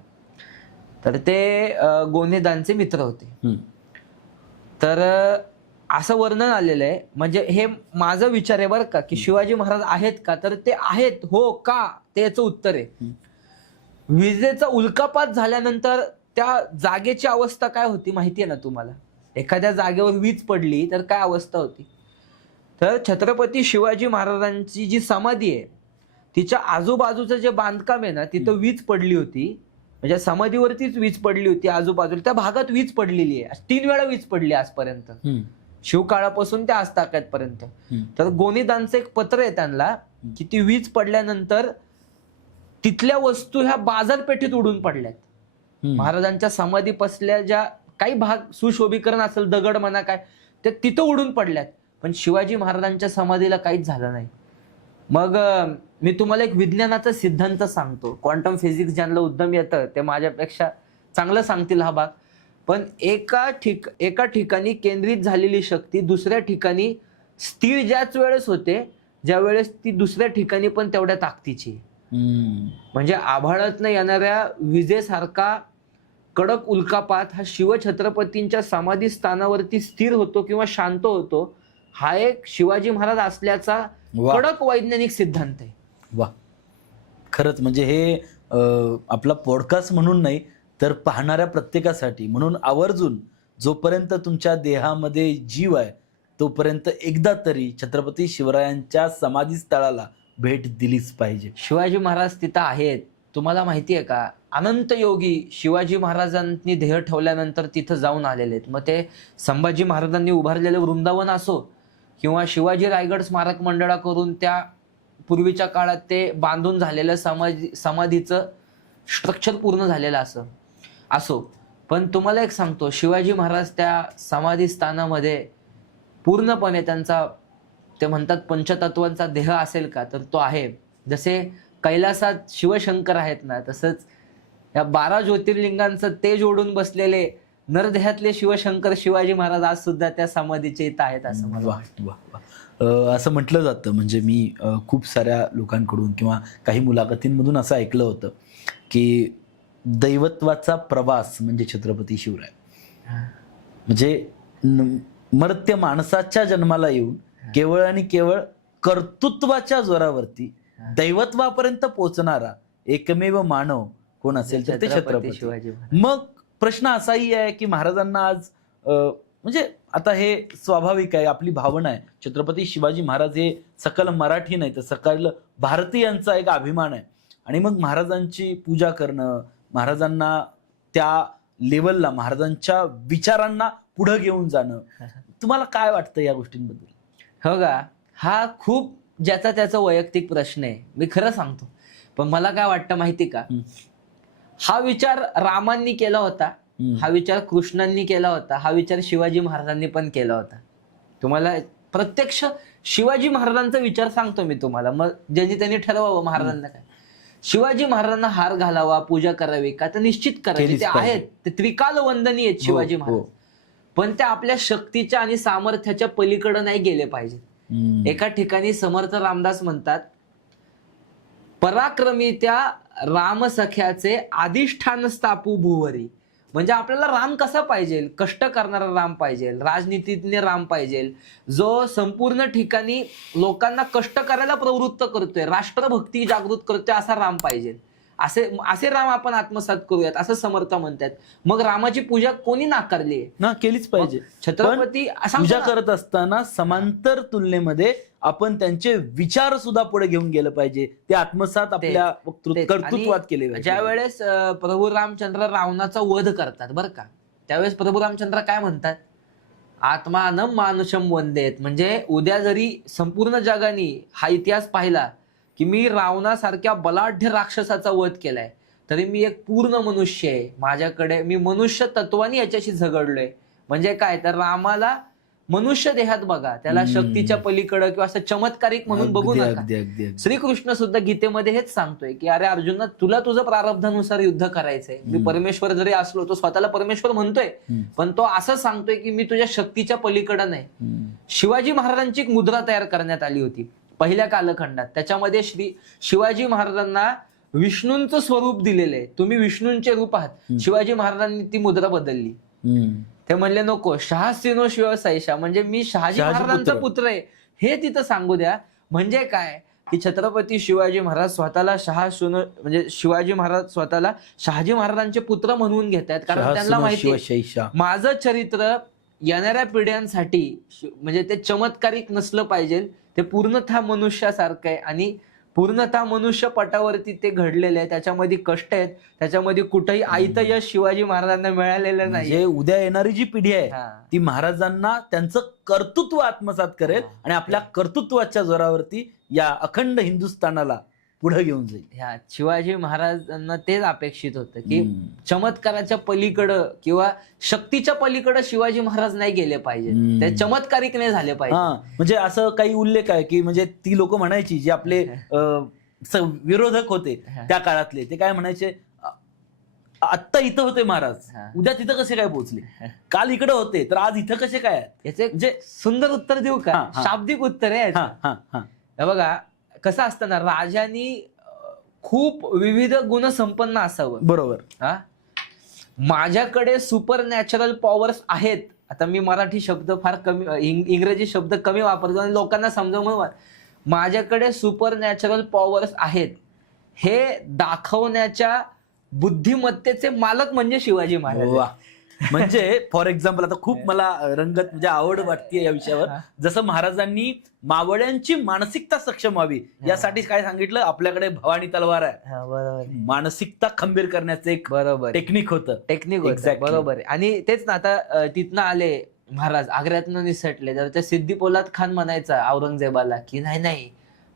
तर ते गोनेदांचे मित्र होते. तर असं वर्णन आलेलं आहे, म्हणजे हे माझा विचार आहे बरं का, की शिवाजी महाराज आहेत का, तर ते आहेत. हो का, ते याचं उत्तर आहे. विजेचा उल्कापात झाल्यानंतर त्या जागेची अवस्था काय होती माहिती आहे ना तुम्हाला? एखाद्या जागेवर वीज पडली तर काय अवस्था होती? तर छत्रपती शिवाजी महाराजांची जी समाधी आहे तिच्या आजूबाजूचं जे बांधकाम आहे ना, तिथं वीज पडली होती. म्हणजे समाधीवरतीच वीज पडली होती, आजूबाजूला त्या भागात वीज पडलेली आहे. 3 वेळा वीज पडली आजपर्यंत, शिवकाळापासून त्या आजतागायतपर्यंत. तर गोनीदांचं एक पत्र आहे त्यांना की ती वीज पडल्यानंतर तिथल्या वस्तू ह्या बाजारपेठेत उडून पडल्यात. महाराजांच्या समाधी पसल्या ज्या काही भाग सुशोभीकरण असेल, दगड म्हणा काय, ते तिथं उडून पडल्यात. पण शिवाजी महाराजांच्या समाधीला काहीच झालं नाही. मग मी तुम्हाला एक विज्ञानाचा सिद्धांत सांगतो. क्वांटम फिजिक्स ज्यांना उद्यम येतं ते माझ्यापेक्षा चांगलं सांगतील हा भाग. पण एका ठिकाणी केंद्रित झालेली शक्ती दुसऱ्या ठिकाणी स्थिर ज्याच वेळेस होते, ज्या वेळेस ती दुसऱ्या ठिकाणी पण तेवढ्या ताकदीची. म्हणजे आभाळातनं येणाऱ्या विजेसारखा कडक उल्कापात हा शिवछत्रपतींच्या समाधी स्थानावरती स्थिर होतो किंवा शांत होतो. हा एक शिवाजी महाराज असल्याचा कडक वैज्ञानिक सिद्धांत आहे. वा. खरंच म्हणजे हे आपला पॉडकास्ट म्हणून नाही तर पाहणाऱ्या प्रत्येकासाठी, म्हणून आवर्जून जोपर्यंत तुमच्या देहामध्ये जीव आहे तोपर्यंत एकदा तरी छत्रपती शिवरायांच्या समाधी स्थळाला भेट दिलीच पाहिजे. शिवाजी महाराज तिथं आहेत. तुम्हाला माहिती आहे का, अनंत योगी शिवाजी महाराजांनी ध्येय ठेवल्यानंतर तिथं जाऊन आलेले आहेत. मग ते संभाजी महाराजांनी उभारलेले वृंदावन असो किंवा शिवाजी रायगड स्मारक मंडळाकडून त्या पूर्वीच्या काळात ते बांधून झालेलं समाधीचं स्ट्रक्चर पूर्ण झालेलं असो. पण तुम्हाला एक सांगतो, शिवाजी महाराज त्या समाधी स्थानामध्ये पूर्णपणे त्यांचा ते म्हणतात पंचतत्वांचा देह असेल का, तर तो आहे. जसे कैलासात शिवशंकर आहेत ना, तसंच या 12 ज्योतिर्लिंगांचं तेज ओढून बसलेले नरदेहातले शिवशंकर शिवाजी महाराज आज सुद्धा त्या समाधीचे इथं आहेत असं मला वाटतं. असं म्हटलं जातं, म्हणजे मी खूप साऱ्या लोकांकडून किंवा काही मुलाखतींमधून असं ऐकलं होतं की दैवत्वाचा प्रवास म्हणजे छत्रपती शिवराय. म्हणजे मर्त्य माणसाच्या जन्माला येऊन केवळ आणि केवळ कर्तृत्वाच्या जोरावरती दैवत्वापर्यंत पोहोचणारा एकमेव मानव कोण असेल तर ते छत्रपती शिवाजी. मग प्रश्न असाही आहे की महाराजांना आज म्हणजे आता हे स्वाभाविक आहे, आपली भावना आहे, छत्रपती शिवाजी महाराज हे सकल मराठी नाही तर सकल भारतीयांचा एक अभिमान आहे. आणि मग महाराजांची पूजा करणं, महाराजांना त्या लेवलला, महाराजांच्या विचारांना पुढे घेऊन जाणं, तुम्हाला काय वाटतं या गोष्टींबद्दल? हो का, हा खूप ज्याचा त्याचा वैयक्तिक प्रश्न आहे, मी खरं सांगतो. पण मला काय वाटतं माहिती का, हा विचार रामांनी केला होता, हा विचार कृष्णांनी केला होता, हा विचार शिवाजी महाराजांनी पण केला होता. तुम्हाला प्रत्यक्ष शिवाजी महाराजांचा विचार सांगतो मी तुम्हाला, मग ज्यांनी त्यांनी ठरवावं महाराजांना काय. शिवाजी महाराजांना हार घालावा, पूजा करावी का, तर निश्चित करावी. ते आहेत, ते त्रिकाल वंदनीय आहेत शिवाजी महाराज. पण ते आपल्या शक्तीच्या आणि सामर्थ्याच्या पलीकडे नाही गेले पाहिजे. एका ठिकाणी समर्थ रामदास म्हणतात, पराक्रमी त्या रामसख्याचे अधिष्ठान स्थापू भुवरी. म्हणजे आपल्याला राम कसा पाहिजे, कष्ट करणारा राम पाहिजे, राजनीतीज्ञ राम पाहिजे, जो संपूर्ण ठिकाणी लोकांना कष्ट करायला प्रवृत्त करतोय, राष्ट्रभक्ती जागृत करतोय, असा राम पाहिजे. असे राम आपण आत्मसात करूयात असं समर्थ म्हणतात. मग रामाची पूजा कोणी नाकारली ना, केलीच पाहिजे. छत्रपती पूजा करत असताना समांतर तुलनेमध्ये आपण त्यांचे विचार सुद्धा पुढे घेऊन गेलं पाहिजे, ते आत्मसात आपल्या कर्तृत्वात केले पाहिजे. ज्या वेळेस प्रभू रामचंद्र रावणाचा वध करतात बरं का, त्यावेळेस प्रभू रामचंद्र काय म्हणतात, आत्मानं मानुषम वंदेत. म्हणजे उद्या जरी संपूर्ण जगाने हा इतिहास पाहिला की मी रावणासारख्या बलाढ्य राक्षसाचा वध केलाय, तरी मी एक पूर्ण मनुष्य आहे, माझ्याकडे मी मनुष्य तत्वानी याच्याशी झगडलोय. म्हणजे काय, तर रामाला मनुष्य देहात बघा, त्याला शक्तीच्या पलीकडं किंवा असं चमत्कारिक म्हणून बघू नका. श्रीकृष्ण सुद्धा गीतेमध्ये हेच सांगतोय की अरे अर्जुना, तुला तुझं प्रारब्धानुसार युद्ध करायचंय. मी परमेश्वर जरी असलो, तो स्वतःला परमेश्वर म्हणतोय, पण तो असं सांगतोय की मी तुझ्या शक्तीच्या पलीकडं नाही. शिवाजी महाराजांची एक मुद्रा तयार करण्यात आली होती पहिल्या कालखंडात, त्याच्यामध्ये शिवाजी महाराजांना विष्णूंचं स्वरूप दिलेलं आहे, तुम्ही विष्णूंचे रूप आहात. शिवाजी महाराजांनी ती मुद्रा बदलली. ते म्हणले नको, शहासिनो शिवसाईशा, म्हणजे मी शहाजी महाराजांचा पुत्र आहे हे तिथं सांगू द्या. म्हणजे काय की छत्रपती शिवाजी महाराज स्वतःला म्हणजे शिवाजी महाराज स्वतःला शहाजी महाराजांचे पुत्र म्हणून घेत आहेत, कारण त्यांना माहिती माझं चरित्र येणाऱ्या पिढ्यांसाठी म्हणजे ते चमत्कारिक नसलं पाहिजे, ते पूर्णतः मनुष्यासारखं आहे आणि पूर्णतः मनुष्य पटावरती ते घडलेले आहे. त्याच्यामध्ये कष्ट आहेत, त्याच्यामध्ये कुठेही आयतं यश शिवाजी महाराजांना मिळालेलं नाही. म्हणजे उद्या येणारी जी पिढी आहे ती महाराजांना त्यांचं कर्तृत्व आत्मसात करेल आणि आपल्या कर्तृत्वाच्या जोरावरती या अखंड हिंदुस्थानाला पुढे घेऊन जाईल. ह्या शिवाजी महाराजांना तेच अपेक्षित होतं की चमत्काराच्या पलीकडं किंवा शक्तीच्या पलीकडं शिवाजी महाराज नाही गेले पाहिजे, ते चमत्कारिक नाही झाले पाहिजे. म्हणजे असं काही उल्लेख आहे की म्हणजे ती लोक म्हणायची, जे आपले विरोधक होते त्या काळातले, ते काय म्हणायचे, आत्ता इथं होते महाराज, उद्या तिथं कसे काय पोहोचले, काल इकडे होते तर आज इथं कसे काय. याचे म्हणजे सुंदर उत्तर देऊ का, शाब्दिक उत्तर आहे बघा. कसं असतं ना, राजांनी खूप विविध गुण संपन्न असावं. बरोबर. माझ्याकडे सुपर नॅचरल पॉवर्स आहेत. आता मी मराठी शब्द फार कमी, इंग्रजी शब्द कमी वापरतो आणि लोकांना समजावून म्हणून, माझ्याकडे सुपर नॅचरल पॉवर्स आहेत हे दाखवण्याच्या बुद्धिमत्तेचे मालक म्हणजे शिवाजी महाराज. म्हणजे फॉर एक्झाम्पल आता खूप मला रंगत म्हणजे आवड वाटते या विषयावर. जसं महाराजांनी मावळ्यांची मानसिकता सक्षम व्हावी यासाठी काय सांगितलं, आपल्याकडे भवानी तलवार आहे, बरोबर मानसिकता खंबीर करण्याचं एक बरोबर टेक्निक होतं. Exactly. बरोबर आहे. आणि तेच ना, आता तिथनं आले महाराज, आग्र्यातनं निसटले, तर त्या सिद्धी पोलाद खान म्हणायचा औरंगजेबाला की नाही नाही,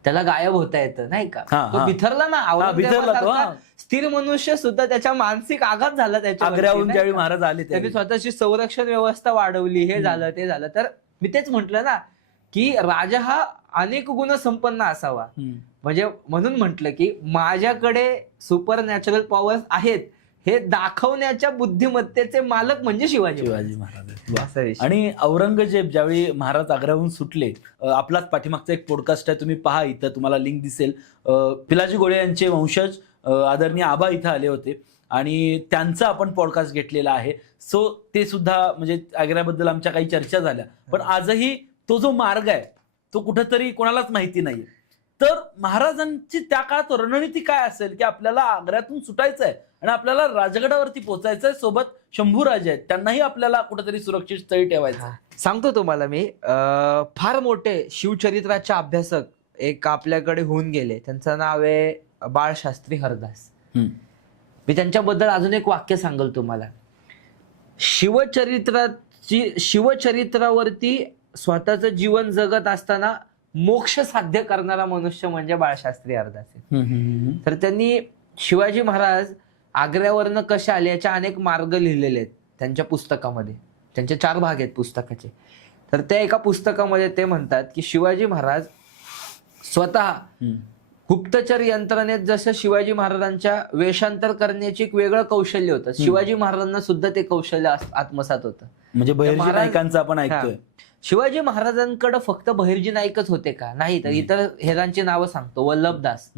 त्याला गायब होता येतं नाही का. तो बिथरला ना, औरंगजेबासारखा स्थिर मनुष्य सुद्धा त्याच्या मानसिक आघात झाला त्याच्या. आग्र्याहून ज्यावेळी महाराज आले त्यांनी स्वतःची संरक्षण व्यवस्था वाढवली, हे झालं ते झालं. तर मी तेच म्हंटल ना की राजा हा अनेक गुण संपन्न असावा. म्हणजे म्हणून म्हटलं की माझ्याकडे सुपर नॅचरल पॉवर्स आहेत हे दाखवण्याच्या बुद्धिमत्तेचे मालक म्हणजे शिवाजी महाराज. आणि औरंगजेब ज्यावेळी महाराज आग्र्याहून सुटले, आपलाच पाठीमागचा एक पॉडकास्ट आहे, तुम्ही पहा, इथं तुम्हाला लिंक दिसेल. पिलाजी गोळे यांचे वंशज आदरणीय आबा इथं आले होते आणि त्यांचा आपण पॉडकास्ट घेतलेला आहे. सो ते सुद्धा म्हणजे आग्र्याबद्दल आमच्या काही चर्चा झाल्या. पण आजही तो जो मार्ग आहे तो कुठेतरी कोणालाच माहिती नाही. तर महाराजांची त्या काळात रणनीती काय असेल की आपल्याला आग्र्यातून सुटायचं आहे आणि आपल्याला राजगडावरती पोहोचायचंय, सोबत शंभूराजे आहेत, त्यांनाही आपल्याला कुठेतरी सुरक्षित स्थळी ठेवायचं. सांगतो तुम्हाला मी, फार मोठे शिवचरित्राचे अभ्यासक एक आपल्याकडे होऊन गेले, त्यांचं नाव आहे बाळशास्त्री हरदास. मी त्यांच्याबद्दल अजून एक वाक्य सांगेल तुम्हाला. शिवचरित्रावरती स्वतःचं जीवन जगत असताना मोक्ष साध्य करणारा मनुष्य म्हणजे बाळशास्त्री हरदास. तर त्यांनी शिवाजी महाराज आग्र्यावरनं कसे आले याचे अनेक मार्ग लिहिलेले आहेत त्यांच्या पुस्तकामध्ये. त्यांचे 4 भाग आहेत पुस्तकाचे. तर त्या एका पुस्तकामध्ये ते म्हणतात की शिवाजी महाराज स्वतः गुप्तचर यंत्रणेत जसं शिवाजी महाराजांच्या वेषांतर करण्याची एक वेगळं कौशल्य होतं, शिवाजी महाराजांना सुद्धा ते कौशल्य आत्मसात होतं. म्हणजे बहिर्जी नाईकांचं आपण ऐकतोय. शिवाजी महाराजांकडे फक्त बहिर्जी नाईकच होते का? नाही, तर इतर हेरांची नावं सांगतो. वल्लभदास,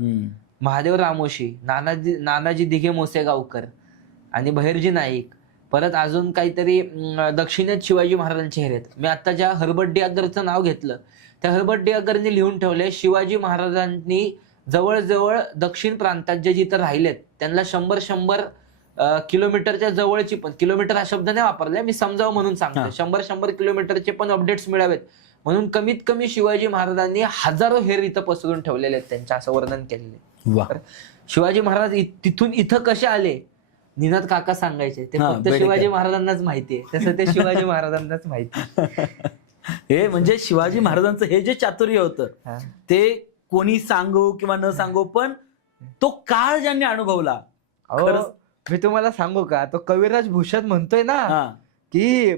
महादेव रामोशी, नानाजी दिघे मोसेगावकर आणि बहिर्जी नाईक. परत अजून काहीतरी दक्षिणेत शिवाजी महाराजांचे हेर आहेत. मी आता ज्या हर्बट डियागरचं नाव घेतलं, त्या हर्बट डियागरने लिहून ठेवले शिवाजी महाराजांनी जवळजवळ दक्षिण प्रांतात जे जिथं राहिलेत त्यांना 100 किलोमीटरच्या जवळची, पण किलोमीटर हा शब्द नाही वापरलाय मी, समजावं म्हणून सांगतो, 100 किलोमीटरचे पण अपडेट्स मिळावेत म्हणून कमीत कमी शिवाजी महाराजांनी हजारो हेर इथं पसरून ठेवलेले आहेत, त्यांच्या असं वर्णन केलेले. शिवाजी महाराज तिथून इथं कसे आले, निनाद काका सांगायचे, ते फक्त शिवाजी महाराजांनाच माहितीये, तसं ते शिवाजी महाराजांनाच माहिती. हे म्हणजे शिवाजी महाराजांचं हे जे चातुर्य होतं ते कोणी सांगू किंवा न सांगू, पण तो काळ ज्यांनी अनुभवला. मी तुम्हाला सांगू का, तो कविराज भूषण म्हणतोय ना की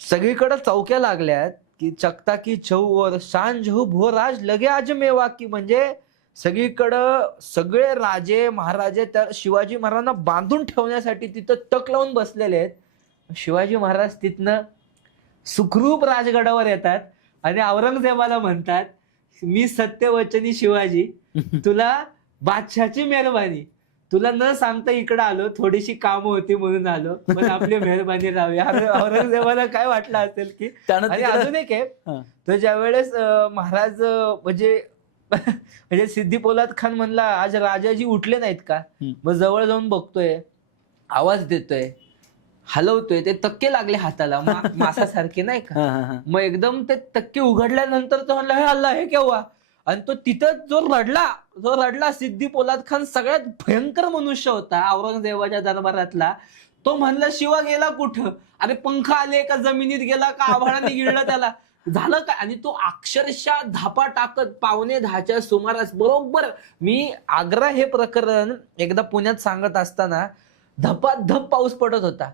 सगळीकडे चौक्या लागल्यात की चकता की चौवर सांझ हो भोराज लगे आज मेवा की. म्हणजे सगळीकडं सगळे राजे महाराजे त्या शिवाजी महाराजांना बांधून ठेवण्यासाठी तिथं तक लावून बसलेले आहेत. शिवाजी महाराज तिथनं सुखरूप राजगडावर येतात आणि औरंगजेबाला म्हणतात, मी सत्यवचनी शिवाजी, तुला बादशाची मेहरबानी, तुला न सांगता इकडे आलो, थोडीशी कामं होती म्हणून आलो, पण आपली मेहरबानी राहावी. औरंगजेबाला काय वाटलं असेल की. आणि अजून एक आहे, तर ज्या वेळेस महाराज म्हणजे सिद्धी पोलाद खान म्हणला आज राजाजी उठले नाहीत का, मग जवळ जाऊन बघतोय, आवाज देतोय, हलवतोय, ते तक्के लागले हाताला मासासारखे नाही का. मग एकदम ते तक्के उघडल्यानंतर तो म्हणला, हे अल्ला हे केव्हा. आणि तो तिथं जो रडला सिद्धी पोलाद खान सगळ्यात भयंकर मनुष्य होता औरंगजेबाच्या दरबारातला. तो म्हणला शिवा गेला कुठं, अरे पंख आले का, जमिनीत गेला का, आभाळाने गिळलं त्याला, झालं काय. आणि तो अक्षरशः धापा टाकत 9:15च्या सुमारास, बरोबर मी आग्रा हे प्रकरण एकदा पुण्यात सांगत असताना धपाधप पाऊस पडत होता,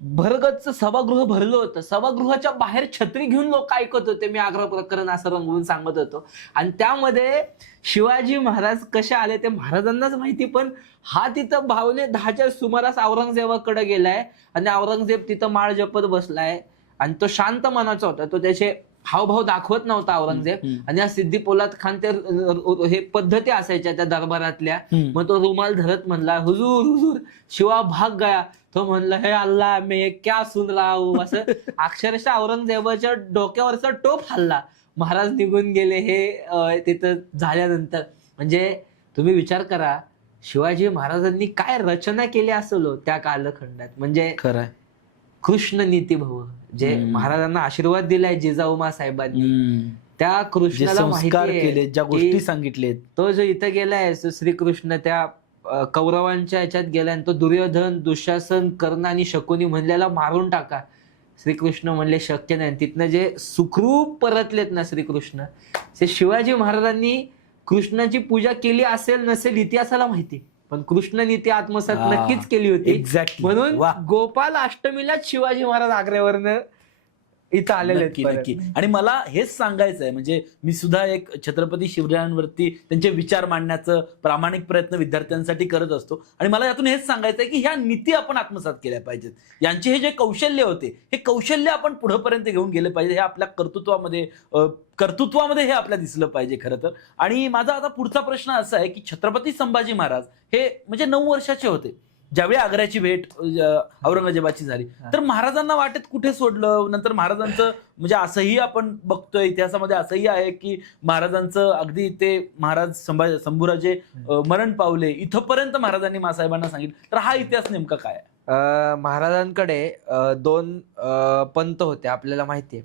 भरगच्च सभागृह भरलं होतं, सभागृहाच्या बाहेर छत्री घेऊन लोक ऐकत होते. मी आग्रा प्रकरण असं रंगवून सांगत होतो आणि त्यामध्ये शिवाजी महाराज कसे आले ते महाराजांनाच माहिती. पण हा तिथं 9:10च्या सुमारास औरंगजेबाकडे गेलाय आणि औरंगजेब तिथं माळ जपत बसलाय आणि तो शांत मनाचा होता, तो त्याचे हावभाव दाखवत नव्हता औरंगजेब. आणि हा सिद्धी पोलाद खान ते हे पद्धती असायच्या त्या दरबारातल्या, मग तो रुमाल धरत म्हणला, हुजूर हुजूर शिवा भाग गया. तो म्हणला, हे अल्लाह मैं क्या सुन रहा हूं. असं अक्षरशः औरंगजेबाच्या डोक्यावरचा टोप हल्ला. महाराज निघून गेले हे तिथं झाल्यानंतर. म्हणजे तुम्ही विचार करा, शिवाजी महाराजांनी काय रचना केली असेल हो त्या कालखंडात. म्हणजे खरंय. कृष्ण नीती भव जे महाराजांना आशीर्वाद दिलाय जिजाऊमा साहेबांनी, त्या जे कृष्णाला संस्कार माहिती केले, ज्या गोष्टी सांगितलेत, तो जो इथं गेलाय श्रीकृष्ण त्या कौरवांच्या ह्याच्यात गेलाय आणि तो दुर्योधन, दुःशासन, कर्ण आणि शकुनी म्हणलेला मारून टाका. श्रीकृष्ण म्हणले शक्य नाही. तिथनं जे सुखरूप परतलेत ना श्रीकृष्ण, ते शिवाजी महाराजांनी कृष्णाची पूजा केली असेल नसेल इतिहासाला माहिती, पण कृष्ण नीती आत्मसात नक्कीच केली होती. एक्झॅक्टली. म्हणून गोपाल अष्टमीलाच शिवाजी महाराज आग्र्यावरनं इथं आलेले नक्की नक्की. आणि मला हेच सांगायचं आहे, म्हणजे मी सुद्धा एक छत्रपती शिवरायांवरती त्यांचे विचार मांडण्याचं प्रामाणिक प्रयत्न विद्यार्थ्यांसाठी करत असतो. आणि मला यातून हेच सांगायचं आहे की ह्या नीती आपण आत्मसात केल्या पाहिजेत. यांचे हे जे कौशल्य होते, हे कौशल्य आपण पुढेपर्यंत घेऊन गेले पाहिजे. हे आपल्या कर्तृत्वामध्ये हे आपल्याला दिसलं पाहिजे खरं तर. आणि माझा आता पुढचा प्रश्न असा आहे की छत्रपती संभाजी महाराज हे म्हणजे 9 वर्षाचे होते ज्यावेळी आग्र्याची भेट औरंगजेबाची झाली. तर महाराजांना वाटेत कुठे सोडलं. नंतर महाराजांचं म्हणजे असंही आपण बघतोय इतिहासामध्ये, असंही आहे की महाराजांचं अगदी ते महाराज शंभूराजे मरण पावले इथपर्यंत महाराजांनी मासाहेबांना सांगितलं. तर हा इतिहास नेमका काय आहे? महाराजांकडे 2 पंत होते आपल्याला माहितीये,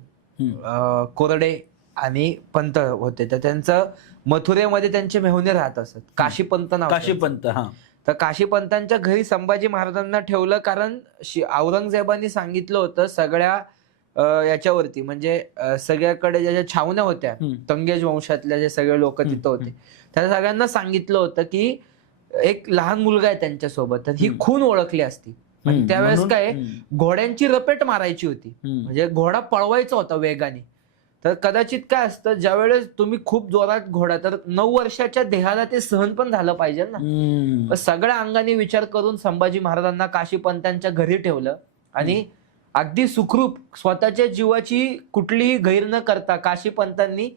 कोरडे आणि पंत होते. तर त्यांचं मथुरेमध्ये त्यांचे मेहुणे राहत असत. काशीपंत नाव. काशीपंत. हा. तर काशीपंतांच्या घरी संभाजी महाराजांना ठेवलं, कारण औरंगजेबाने सांगितलं होतं सगळ्या याच्यावरती, म्हणजे सगळ्याकडे ज्या छावण्या होत्या तंगेज वंशातल्या जे सगळे लोक तिथं होते, त्या सगळ्यांना सांगितलं होतं की एक लहान मुलगा आहे त्यांच्यासोबत, तर ही खून ओळखली असती. त्यावेळेस काय घोड्यांची रपेट मारायची होती, म्हणजे घोडा पळवायचा होता वेगाने. तर कदाचित काय असतं, ज्यावेळेस तुम्ही खूप जोरात घोडा, तर 9 वर्षाच्या देहाला ते सहन पण झालं पाहिजे ना. सगळ्या अंगाने विचार करून संभाजी महाराजांना काशीपंतांच्या घरी ठेवलं आणि अगदी सुखरूप स्वतःच्या जीवाची कुठलीही गैर न करता काशीपंतांनी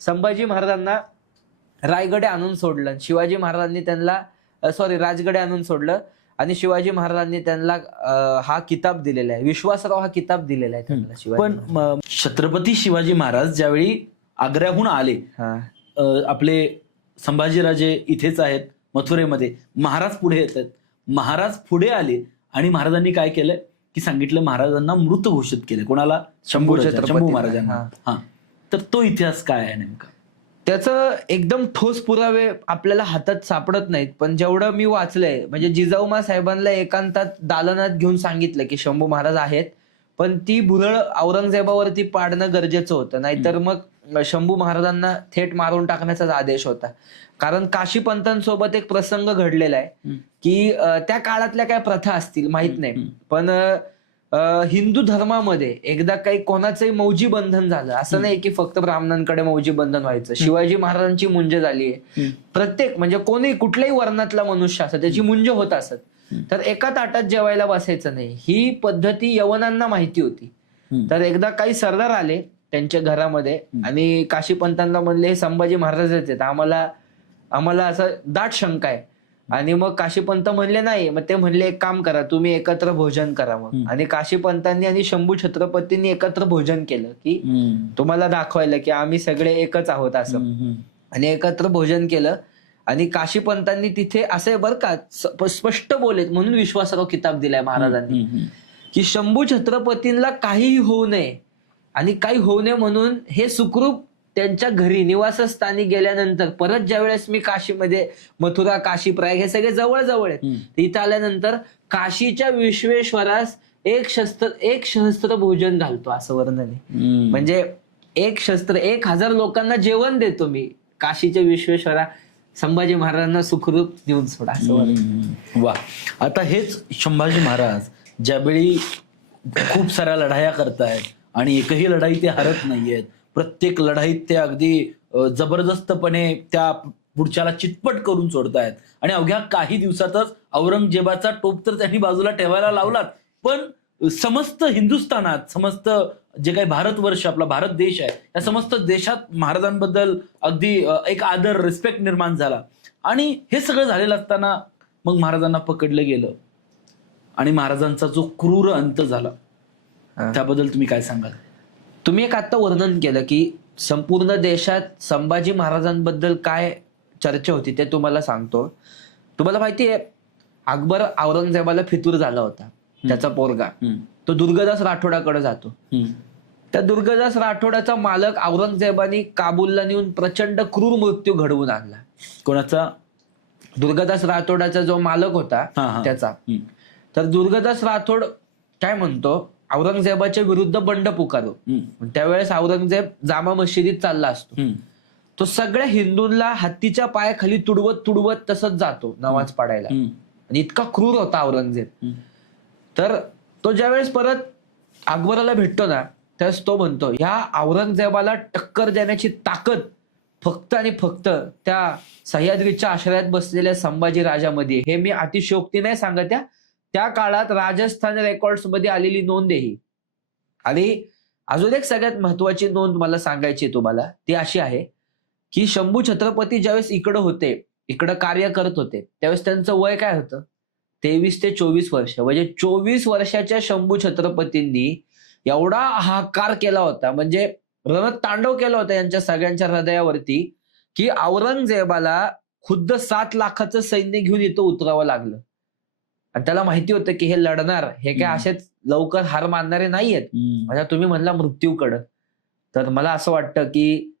संभाजी महाराजांना रायगडे आणून सोडलं. शिवाजी महाराजांनी त्यांना राजगडे आणून सोडलं आणि शिवाजी महाराजांनी त्यांना हा किताब दिलेला आहे, विश्वासराव हा किताब दिलेला आहे त्यांना शिवाजी. पण छत्रपती शिवाजी महाराज ज्यावेळी आग्र्याहून आले, आपले संभाजीराजे इथेच आहेत मथुरेमध्ये, महाराज पुढे येतात. महाराज पुढे आले आणि महाराजांनी काय केलंय की सांगितलं, महाराजांना मृत घोषित केलं. कोणाला? शंभू महाराजांना. हा. तर तो इतिहास काय आहे नेमका? त्याचं एकदम ठोस पुरावे आपल्याला हातात सापडत नाहीत, पण जेवढं मी वाचलंय, म्हणजे जिजाऊमा साहेबांना एकांतात दालनात घेऊन सांगितलं की शंभू महाराज आहेत, पण ती भुरळ औरंगजेबावरती पाडणं गरजेचं होतं, नाहीतर मग शंभू महाराजांना थेट मारून टाकण्याचाच आदेश होता. कारण काशीपंतांसोबत एक प्रसंग घडलेला आहे की त्या काळातल्या काय प्रथा असतील माहित नाही, पण हिंदू धर्मामध्ये एकदा काही कोणाचंही मौजी बंधन झालं, असं नाही की फक्त ब्राह्मणांकडे मौजी बंधन व्हायचं. शिवाजी महाराजांची मुंज झाली आहे, प्रत्येक म्हणजे कोणी कुठल्याही वर्णातला मनुष्य असत त्याची मुंज होत असत, तर एका ताटात जेवायला बसायचं नाही. ही पद्धती यवनांना माहिती होती. तर एकदा काही सरदार आले त्यांच्या घरामध्ये आणि काशीपंतांना म्हणले, हे संभाजी महाराज आहेत, आम्हाला असं दाट शंका आहे. आणि मग काशीपंत म्हणले नाही. मग ते म्हणले, एक काम करा, तुम्ही एकत्र भोजन करा. मग आणि काशीपंतांनी आणि शंभू छत्रपतींनी एकत्र भोजन केलं की तुम्हाला दाखवायला की आम्ही सगळे एकच आहोत असं. आणि एकत्र भोजन केलं आणि काशीपंतांनी तिथे असे बरं का स्पष्ट बोलेत, म्हणून विश्वासराव किताब दिलाय महाराजांनी की शंभू छत्रपतींना काहीही होऊ नये आणि काही होऊ नये म्हणून हे सुखरूप त्यांच्या घरी निवासस्थानी गेल्यानंतर परत ज्यावेळेस मी काशीमध्ये, मथुरा, काशी, प्रयाग हे सगळे जवळ आहेत, इथं आल्यानंतर काशीच्या विश्वेश्वरास एक सहस्त्र भोजन घालतो असं वर्णन आहे. म्हणजे 1000 लोकांना जेवण देतो मी, काशीच्या विश्वेश्वरा संभाजी महाराजांना सुखरूप देऊन सोडा असं वर्णन. वा. आता हेच संभाजी महाराज ज्यावेळी खूप साऱ्या लढाया करतायत आणि एकही लढाई ते हरत नाहीयेत, प्रत्येक लढाईत ते अगदी जबरदस्तपणे त्या पुढच्याला चितपट करून सोडतायत आणि अवघ्या काही दिवसातच औरंगजेबाचा टोप तर त्यांनी बाजूला ठेवायला लावलात, पण समस्त हिंदुस्थानात, समस्त जे काही भारतवर्ष आपला भारत देश आहे, या समस्त देशात महाराजांबद्दल अगदी एक आदर, रिस्पेक्ट निर्माण झाला. आणि हे सगळं झालेलं असताना मग महाराजांना पकडलं गेलं आणि महाराजांचा जो क्रूर अंत झाला, त्याबद्दल तुम्ही काय सांगाल? तुम्ही एक आता वर्णन केलं की संपूर्ण देशात संभाजी महाराजांबद्दल काय चर्चा होती ते तुम्हाला सांगतो. तुम्हाला माहितीये अकबर औरंगजेबाला फितूर झाला होता, त्याचा पोरगा. तो दुर्गादास राठोडाकडे जातो. त्या दुर्गादास राठोडाचा मालक औरंगजेबाने काबूलला नेऊन प्रचंड क्रूर मृत्यू घडवून आणला. कोणाचा? दुर्गादास राठोडाचा जो मालक होता त्याचा. तर दुर्गादास राठोड काय म्हणतो, औरंगजेबाच्या विरुद्ध बंड पुकारो. त्यावेळेस औरंगजेब जामा मशिदीत चालला असतो. तो सगळ्या हिंदूंना हत्तीच्या पायाखाली तुडवत तुडवत तसंच जातो नमाज पाडायला. आणि इतका क्रूर होता औरंगजेब. तर तो ज्यावेळेस परत अकबराला भेटतो ना, त्यावेळेस तो म्हणतो ह्या औरंगजेबाला टक्कर देण्याची ताकद फक्त आणि फक्त त्या सह्याद्रीच्या आश्रयात बसलेल्या संभाजी राजामध्ये. हे मी अतिशयोक्ती नाही सांगत, त्या काळात राजस्थान रेकॉर्ड्स मध्ये आलेली नोंद आहे ही. आणि अजून एक सगळ्यात महत्वाची नोंद मला सांगायची तुम्हाला, ती अशी आहे की शंभू छत्रपती ज्यावेळेस इकडं होते, इकडं कार्य करत होते, त्यावेळेस त्यांचं वय काय होतं? 23 ते 24 वर्ष. म्हणजे 24 वर्षाच्या शंभू छत्रपतींनी एवढा हाहाकार केला होता, म्हणजे रणतांडव केला होता यांच्या सगळ्यांच्या हृदयावरती, की औरंगजेबाला खुद्द 7 लाखाचं सैन्य घेऊन इथं उतरावं लागलं. आणि त्याला माहिती होतं की हे लढणार, हे काय असेच लवकर हार मानणारे नाहीयेत. म्हणजे तुम्ही म्हणला मृत्यूकडं, तर मला असं वाटतं की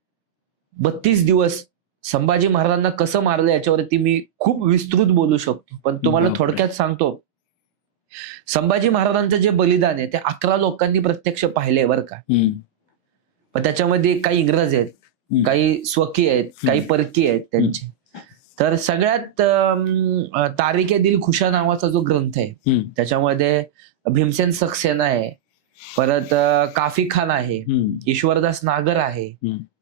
32 दिवस संभाजी महाराजांना कसं मारलं याच्यावरती मी खूप विस्तृत बोलू शकतो, पण तुम्हाला थोडक्यात सांगतो. संभाजी महाराजांचं जे बलिदान आहे ते 11 लोकांनी प्रत्यक्ष पाहिलंय बरं का. पण त्याच्यामध्ये काही इंग्रज आहेत, काही स्वकीय आहेत, काही परकीय आहेत त्यांचे. तर सगळ्यात तारिके दिल खुशा नावाचा जो ग्रंथ आहे त्याच्यामध्ये भीमसेन सक्सेना आहे, परत काफी खान आहे, ईश्वरदास नागर आहे,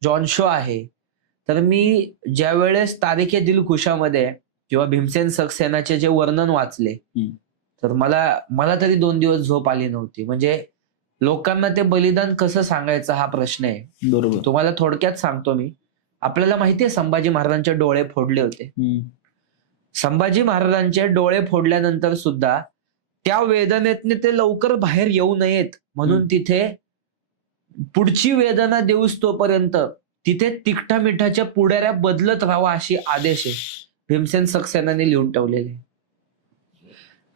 जॉन शो आहे. तर मी ज्या वेळेस तारिके दिल खुशामध्ये किंवा भीमसेन सक्सेनाचे जे वर्णन वाचले, तर मला तरी 2 दिवस झोप आली नव्हती. म्हणजे लोकांना ते बलिदान कसं सांगायचं हा प्रश्न आहे. बरोबर. तुम्हाला थोडक्यात सांगतो मी. आपल्याला माहितीये संभाजी महाराजांचे डोळे फोडले होते. संभाजी महाराजांचे डोळे फोडल्यानंतर सुद्धा त्या वेदनेतने ते लवकर बाहेर येऊ नयेत म्हणून तिथे पुढची वेदना देऊस तोपर्यंत तिथे तिखटा मिठाच्या पुढाऱ्या बदलत राहावा अशी आदेश आहे भीमसेन सक्सेनाने लिहून ठेवलेले.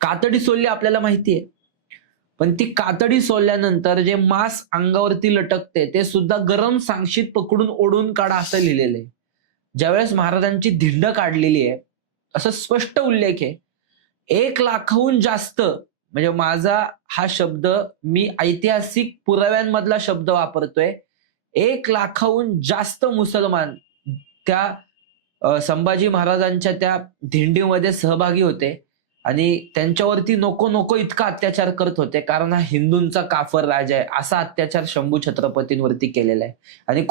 कातडी सोडली आपल्याला माहितीये, पण ती कातडी सोडल्यानंतर जे मांस अंगावरती लटकते ते सुद्धा गरम सांगशीत पकडून ओढून काढा असं लिहिलेलं आहे. ज्यावेळेस महाराजांची धिंड काढलेली आहे, असं स्पष्ट उल्लेख आहे 1 लाखाहून जास्त, म्हणजे माझा हा शब्द मी ऐतिहासिक पुराव्यांमधला शब्द वापरतोय, 1 लाखाहून जास्त मुसलमान त्या संभाजी महाराजांच्या त्या धिंडीमध्ये सहभागी होते आणि त्यांच्यावरती नको नको इतका अत्याचार करत होते, कारण हा हिंदूंचा काफर राजा आहे असा अत्याचार शंभू छत्रपतींवरती केलेला आहे. आणि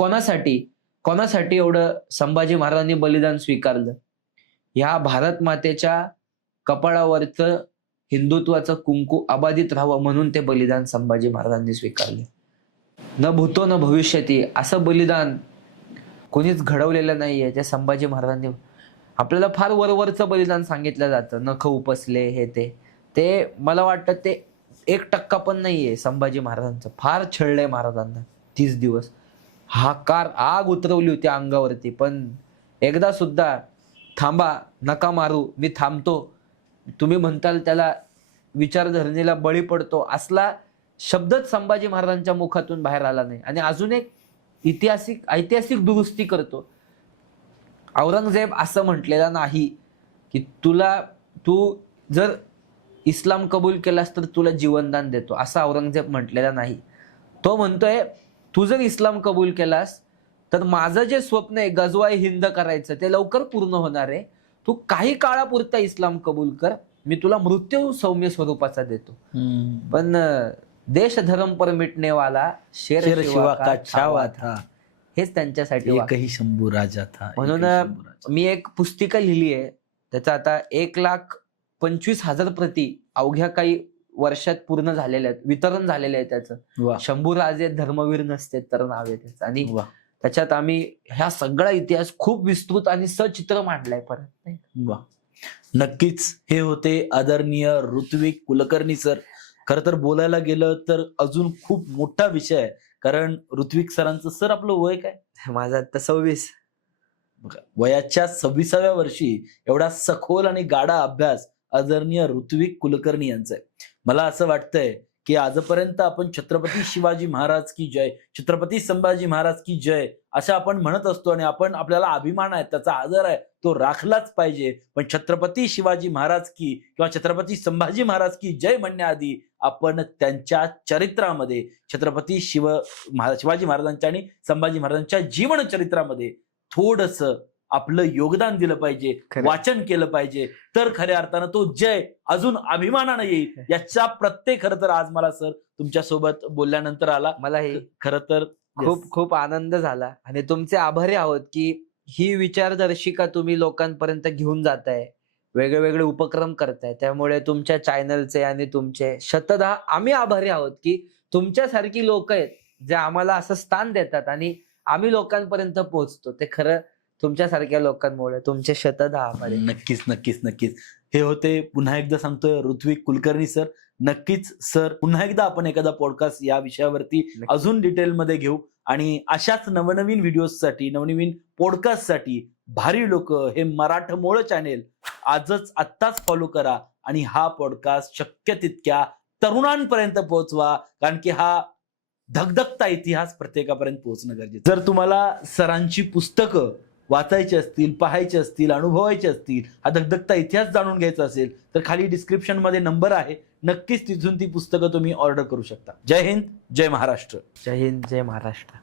कोणासाठी एवढं संभाजी महाराजांनी बलिदान स्वीकारलं? ह्या भारत मातेच्या कपाळावरचं हिंदुत्वाचं कुंकू अबाधित राहावं म्हणून ते बलिदान संभाजी महाराजांनी स्वीकारले. न भूतो न भविष्यती असं बलिदान कोणीच घडवलेलं नाहीये. ते संभाजी महाराजांनी. आपल्याला फार वरवरचं बलिदान सांगितलं जातं, नख उपसले हे ते मला वाटतं ते 1% पण नाहीये संभाजी महाराजांचं. फार छळलंय महाराजांना 30 दिवस. हाकार आग उतरवली होती अंगावरती, पण एकदा सुद्धा थांबा नका मारू मी थांबतो, तुम्ही म्हणताल त्याला विचारधरणीला बळी पडतो, असला शब्दच संभाजी महाराजांच्या मुखातून बाहेर आला नाही. आणि अजून एक ऐतिहासिक दुरुस्ती करतो. औरंगजेब असं म्हटलेला नाही की तू जर इस्लाम कबूल केलास तर तुला जीवनदान देतो, असं औरंगजेब म्हटलेला नाही. तो म्हणतोय तू जर इस्लाम कबूल केलास तर माझं जे स्वप्न आहे गजवाई हिंद करायचं ते लवकर पूर्ण होणार आहे. तू काही काळापुरता इस्लाम कबूल कर, मी तुला मृत्यू सौम्य स्वरूपाचा देतो. पण देश धर्म पर मिटने वाला शेर शिवा का छावा था, हेच त्यांच्यासाठी एकही शंभू राजा था. म्हणून मी एक पुस्तिका लिहिली आहे, त्याचा आता 1,25,000 प्रती अवघ्या काही वर्षात पूर्ण झालेल्या आहेत, वितरण झालेले आहे त्याचं. शंभू राजे धर्मवीर नसते तर नाव आहे त्याचं. आणि त्याच्यात आम्ही ह्या सगळा इतिहास खूप विस्तृत आणि सचित्र मांडलाय परत. नक्कीच हे होते आदरणीय ऋत्विक कुलकर्णी सर. खरं तर बोलायला गेलं तर अजून खूप मोठा विषय आहे, कारण ऋत्विक सरांचं, सर आपलं वय काय? माझं आता 26. बघा, वयाच्या 26व्या वर्षी एवढा सखोल आणि गाढा अभ्यास आदरणीय ऋत्विक कुलकर्णी यांचा आहे. मला असं वाटतंय की आजपर्यंत आपण छत्रपती शिवाजी महाराज की जय, छत्रपती संभाजी महाराज की जय असं आपण म्हणत असतो आणि आपण आपल्याला अभिमान आहे, त्याचा आदर आहे, तो राखलाच पाहिजे. पण छत्रपती शिवाजी महाराज की किंवा छत्रपती संभाजी महाराज की जय म्हणण्याआधी आपण त्यांच्या चरित्रामध्ये छत्रपती शिवाजी महाराजांच्या आणि संभाजी महाराजांच्या जीवन चरित्रामध्ये थोडंसं आपलं योगदान दिलं पाहिजे, खरं. वाचन केलं पाहिजे. तर खऱ्या अर्थानं तो जय अजून अभिमानानं येईल. याचा प्रत्यय खरं तर आज मला सर तुमच्या सोबत बोलल्यानंतर आला. मलाही खरं तर खूप खूप आनंद झाला आणि तुमचे आभारी आहोत की ही विचारदर्शिका तुम्ही लोकांपर्यंत घेऊन जाताय, वेगळे वेगळे उपक्रम करताय. त्यामुळे तुमच्या चॅनलचे आणि तुमचे शतदा आम्ही आभारी आहोत की तुमच्यासारखी लोक आहेत जे आम्हाला असं स्थान देतात आणि आम्ही लोकांपर्यंत पोहोचतो. ते खरं तुमच्यासारख्या लोकांमुळे. तुमचे शतदा आभारी. नक्कीच नक्कीच नक्कीच. हे होते, पुन्हा एकदा सांगतोय, ऋत्विक कुलकर्णी सर. नक्कीच सर, पुन्हा एकदा आपण एखादा पॉडकास्ट या विषयावरती अजून डिटेलमध्ये घेऊ आणि अशाच नवनवीन व्हिडिओसाठी, नवनवीन पॉडकास्टसाठी भारी लोक हे मराठमोळं चॅनेल आत्ताच फॉलो करा आणि हा पॉडकास्ट शक्य तितक्या तरुणांपर्यंत पोहोचवा, कारण की हा धगधगता इतिहास प्रत्येकापर्यंत पोहोचणं गरजेचं. जर तुम्हाला सरांची पुस्तकं वाचायचे असतील, पाहायचे असतील, अनुभवायचे असतील, हा धगधगता इतिहास जाणून घ्यायचा असेल तर खाली डिस्क्रिप्शन मध्ये नंबर आहे, नक्कीच तिथून ती पुस्तकं तुम्ही ऑर्डर करू शकता. जय हिंद, जय महाराष्ट्र. जय हिंद, जय महाराष्ट्र.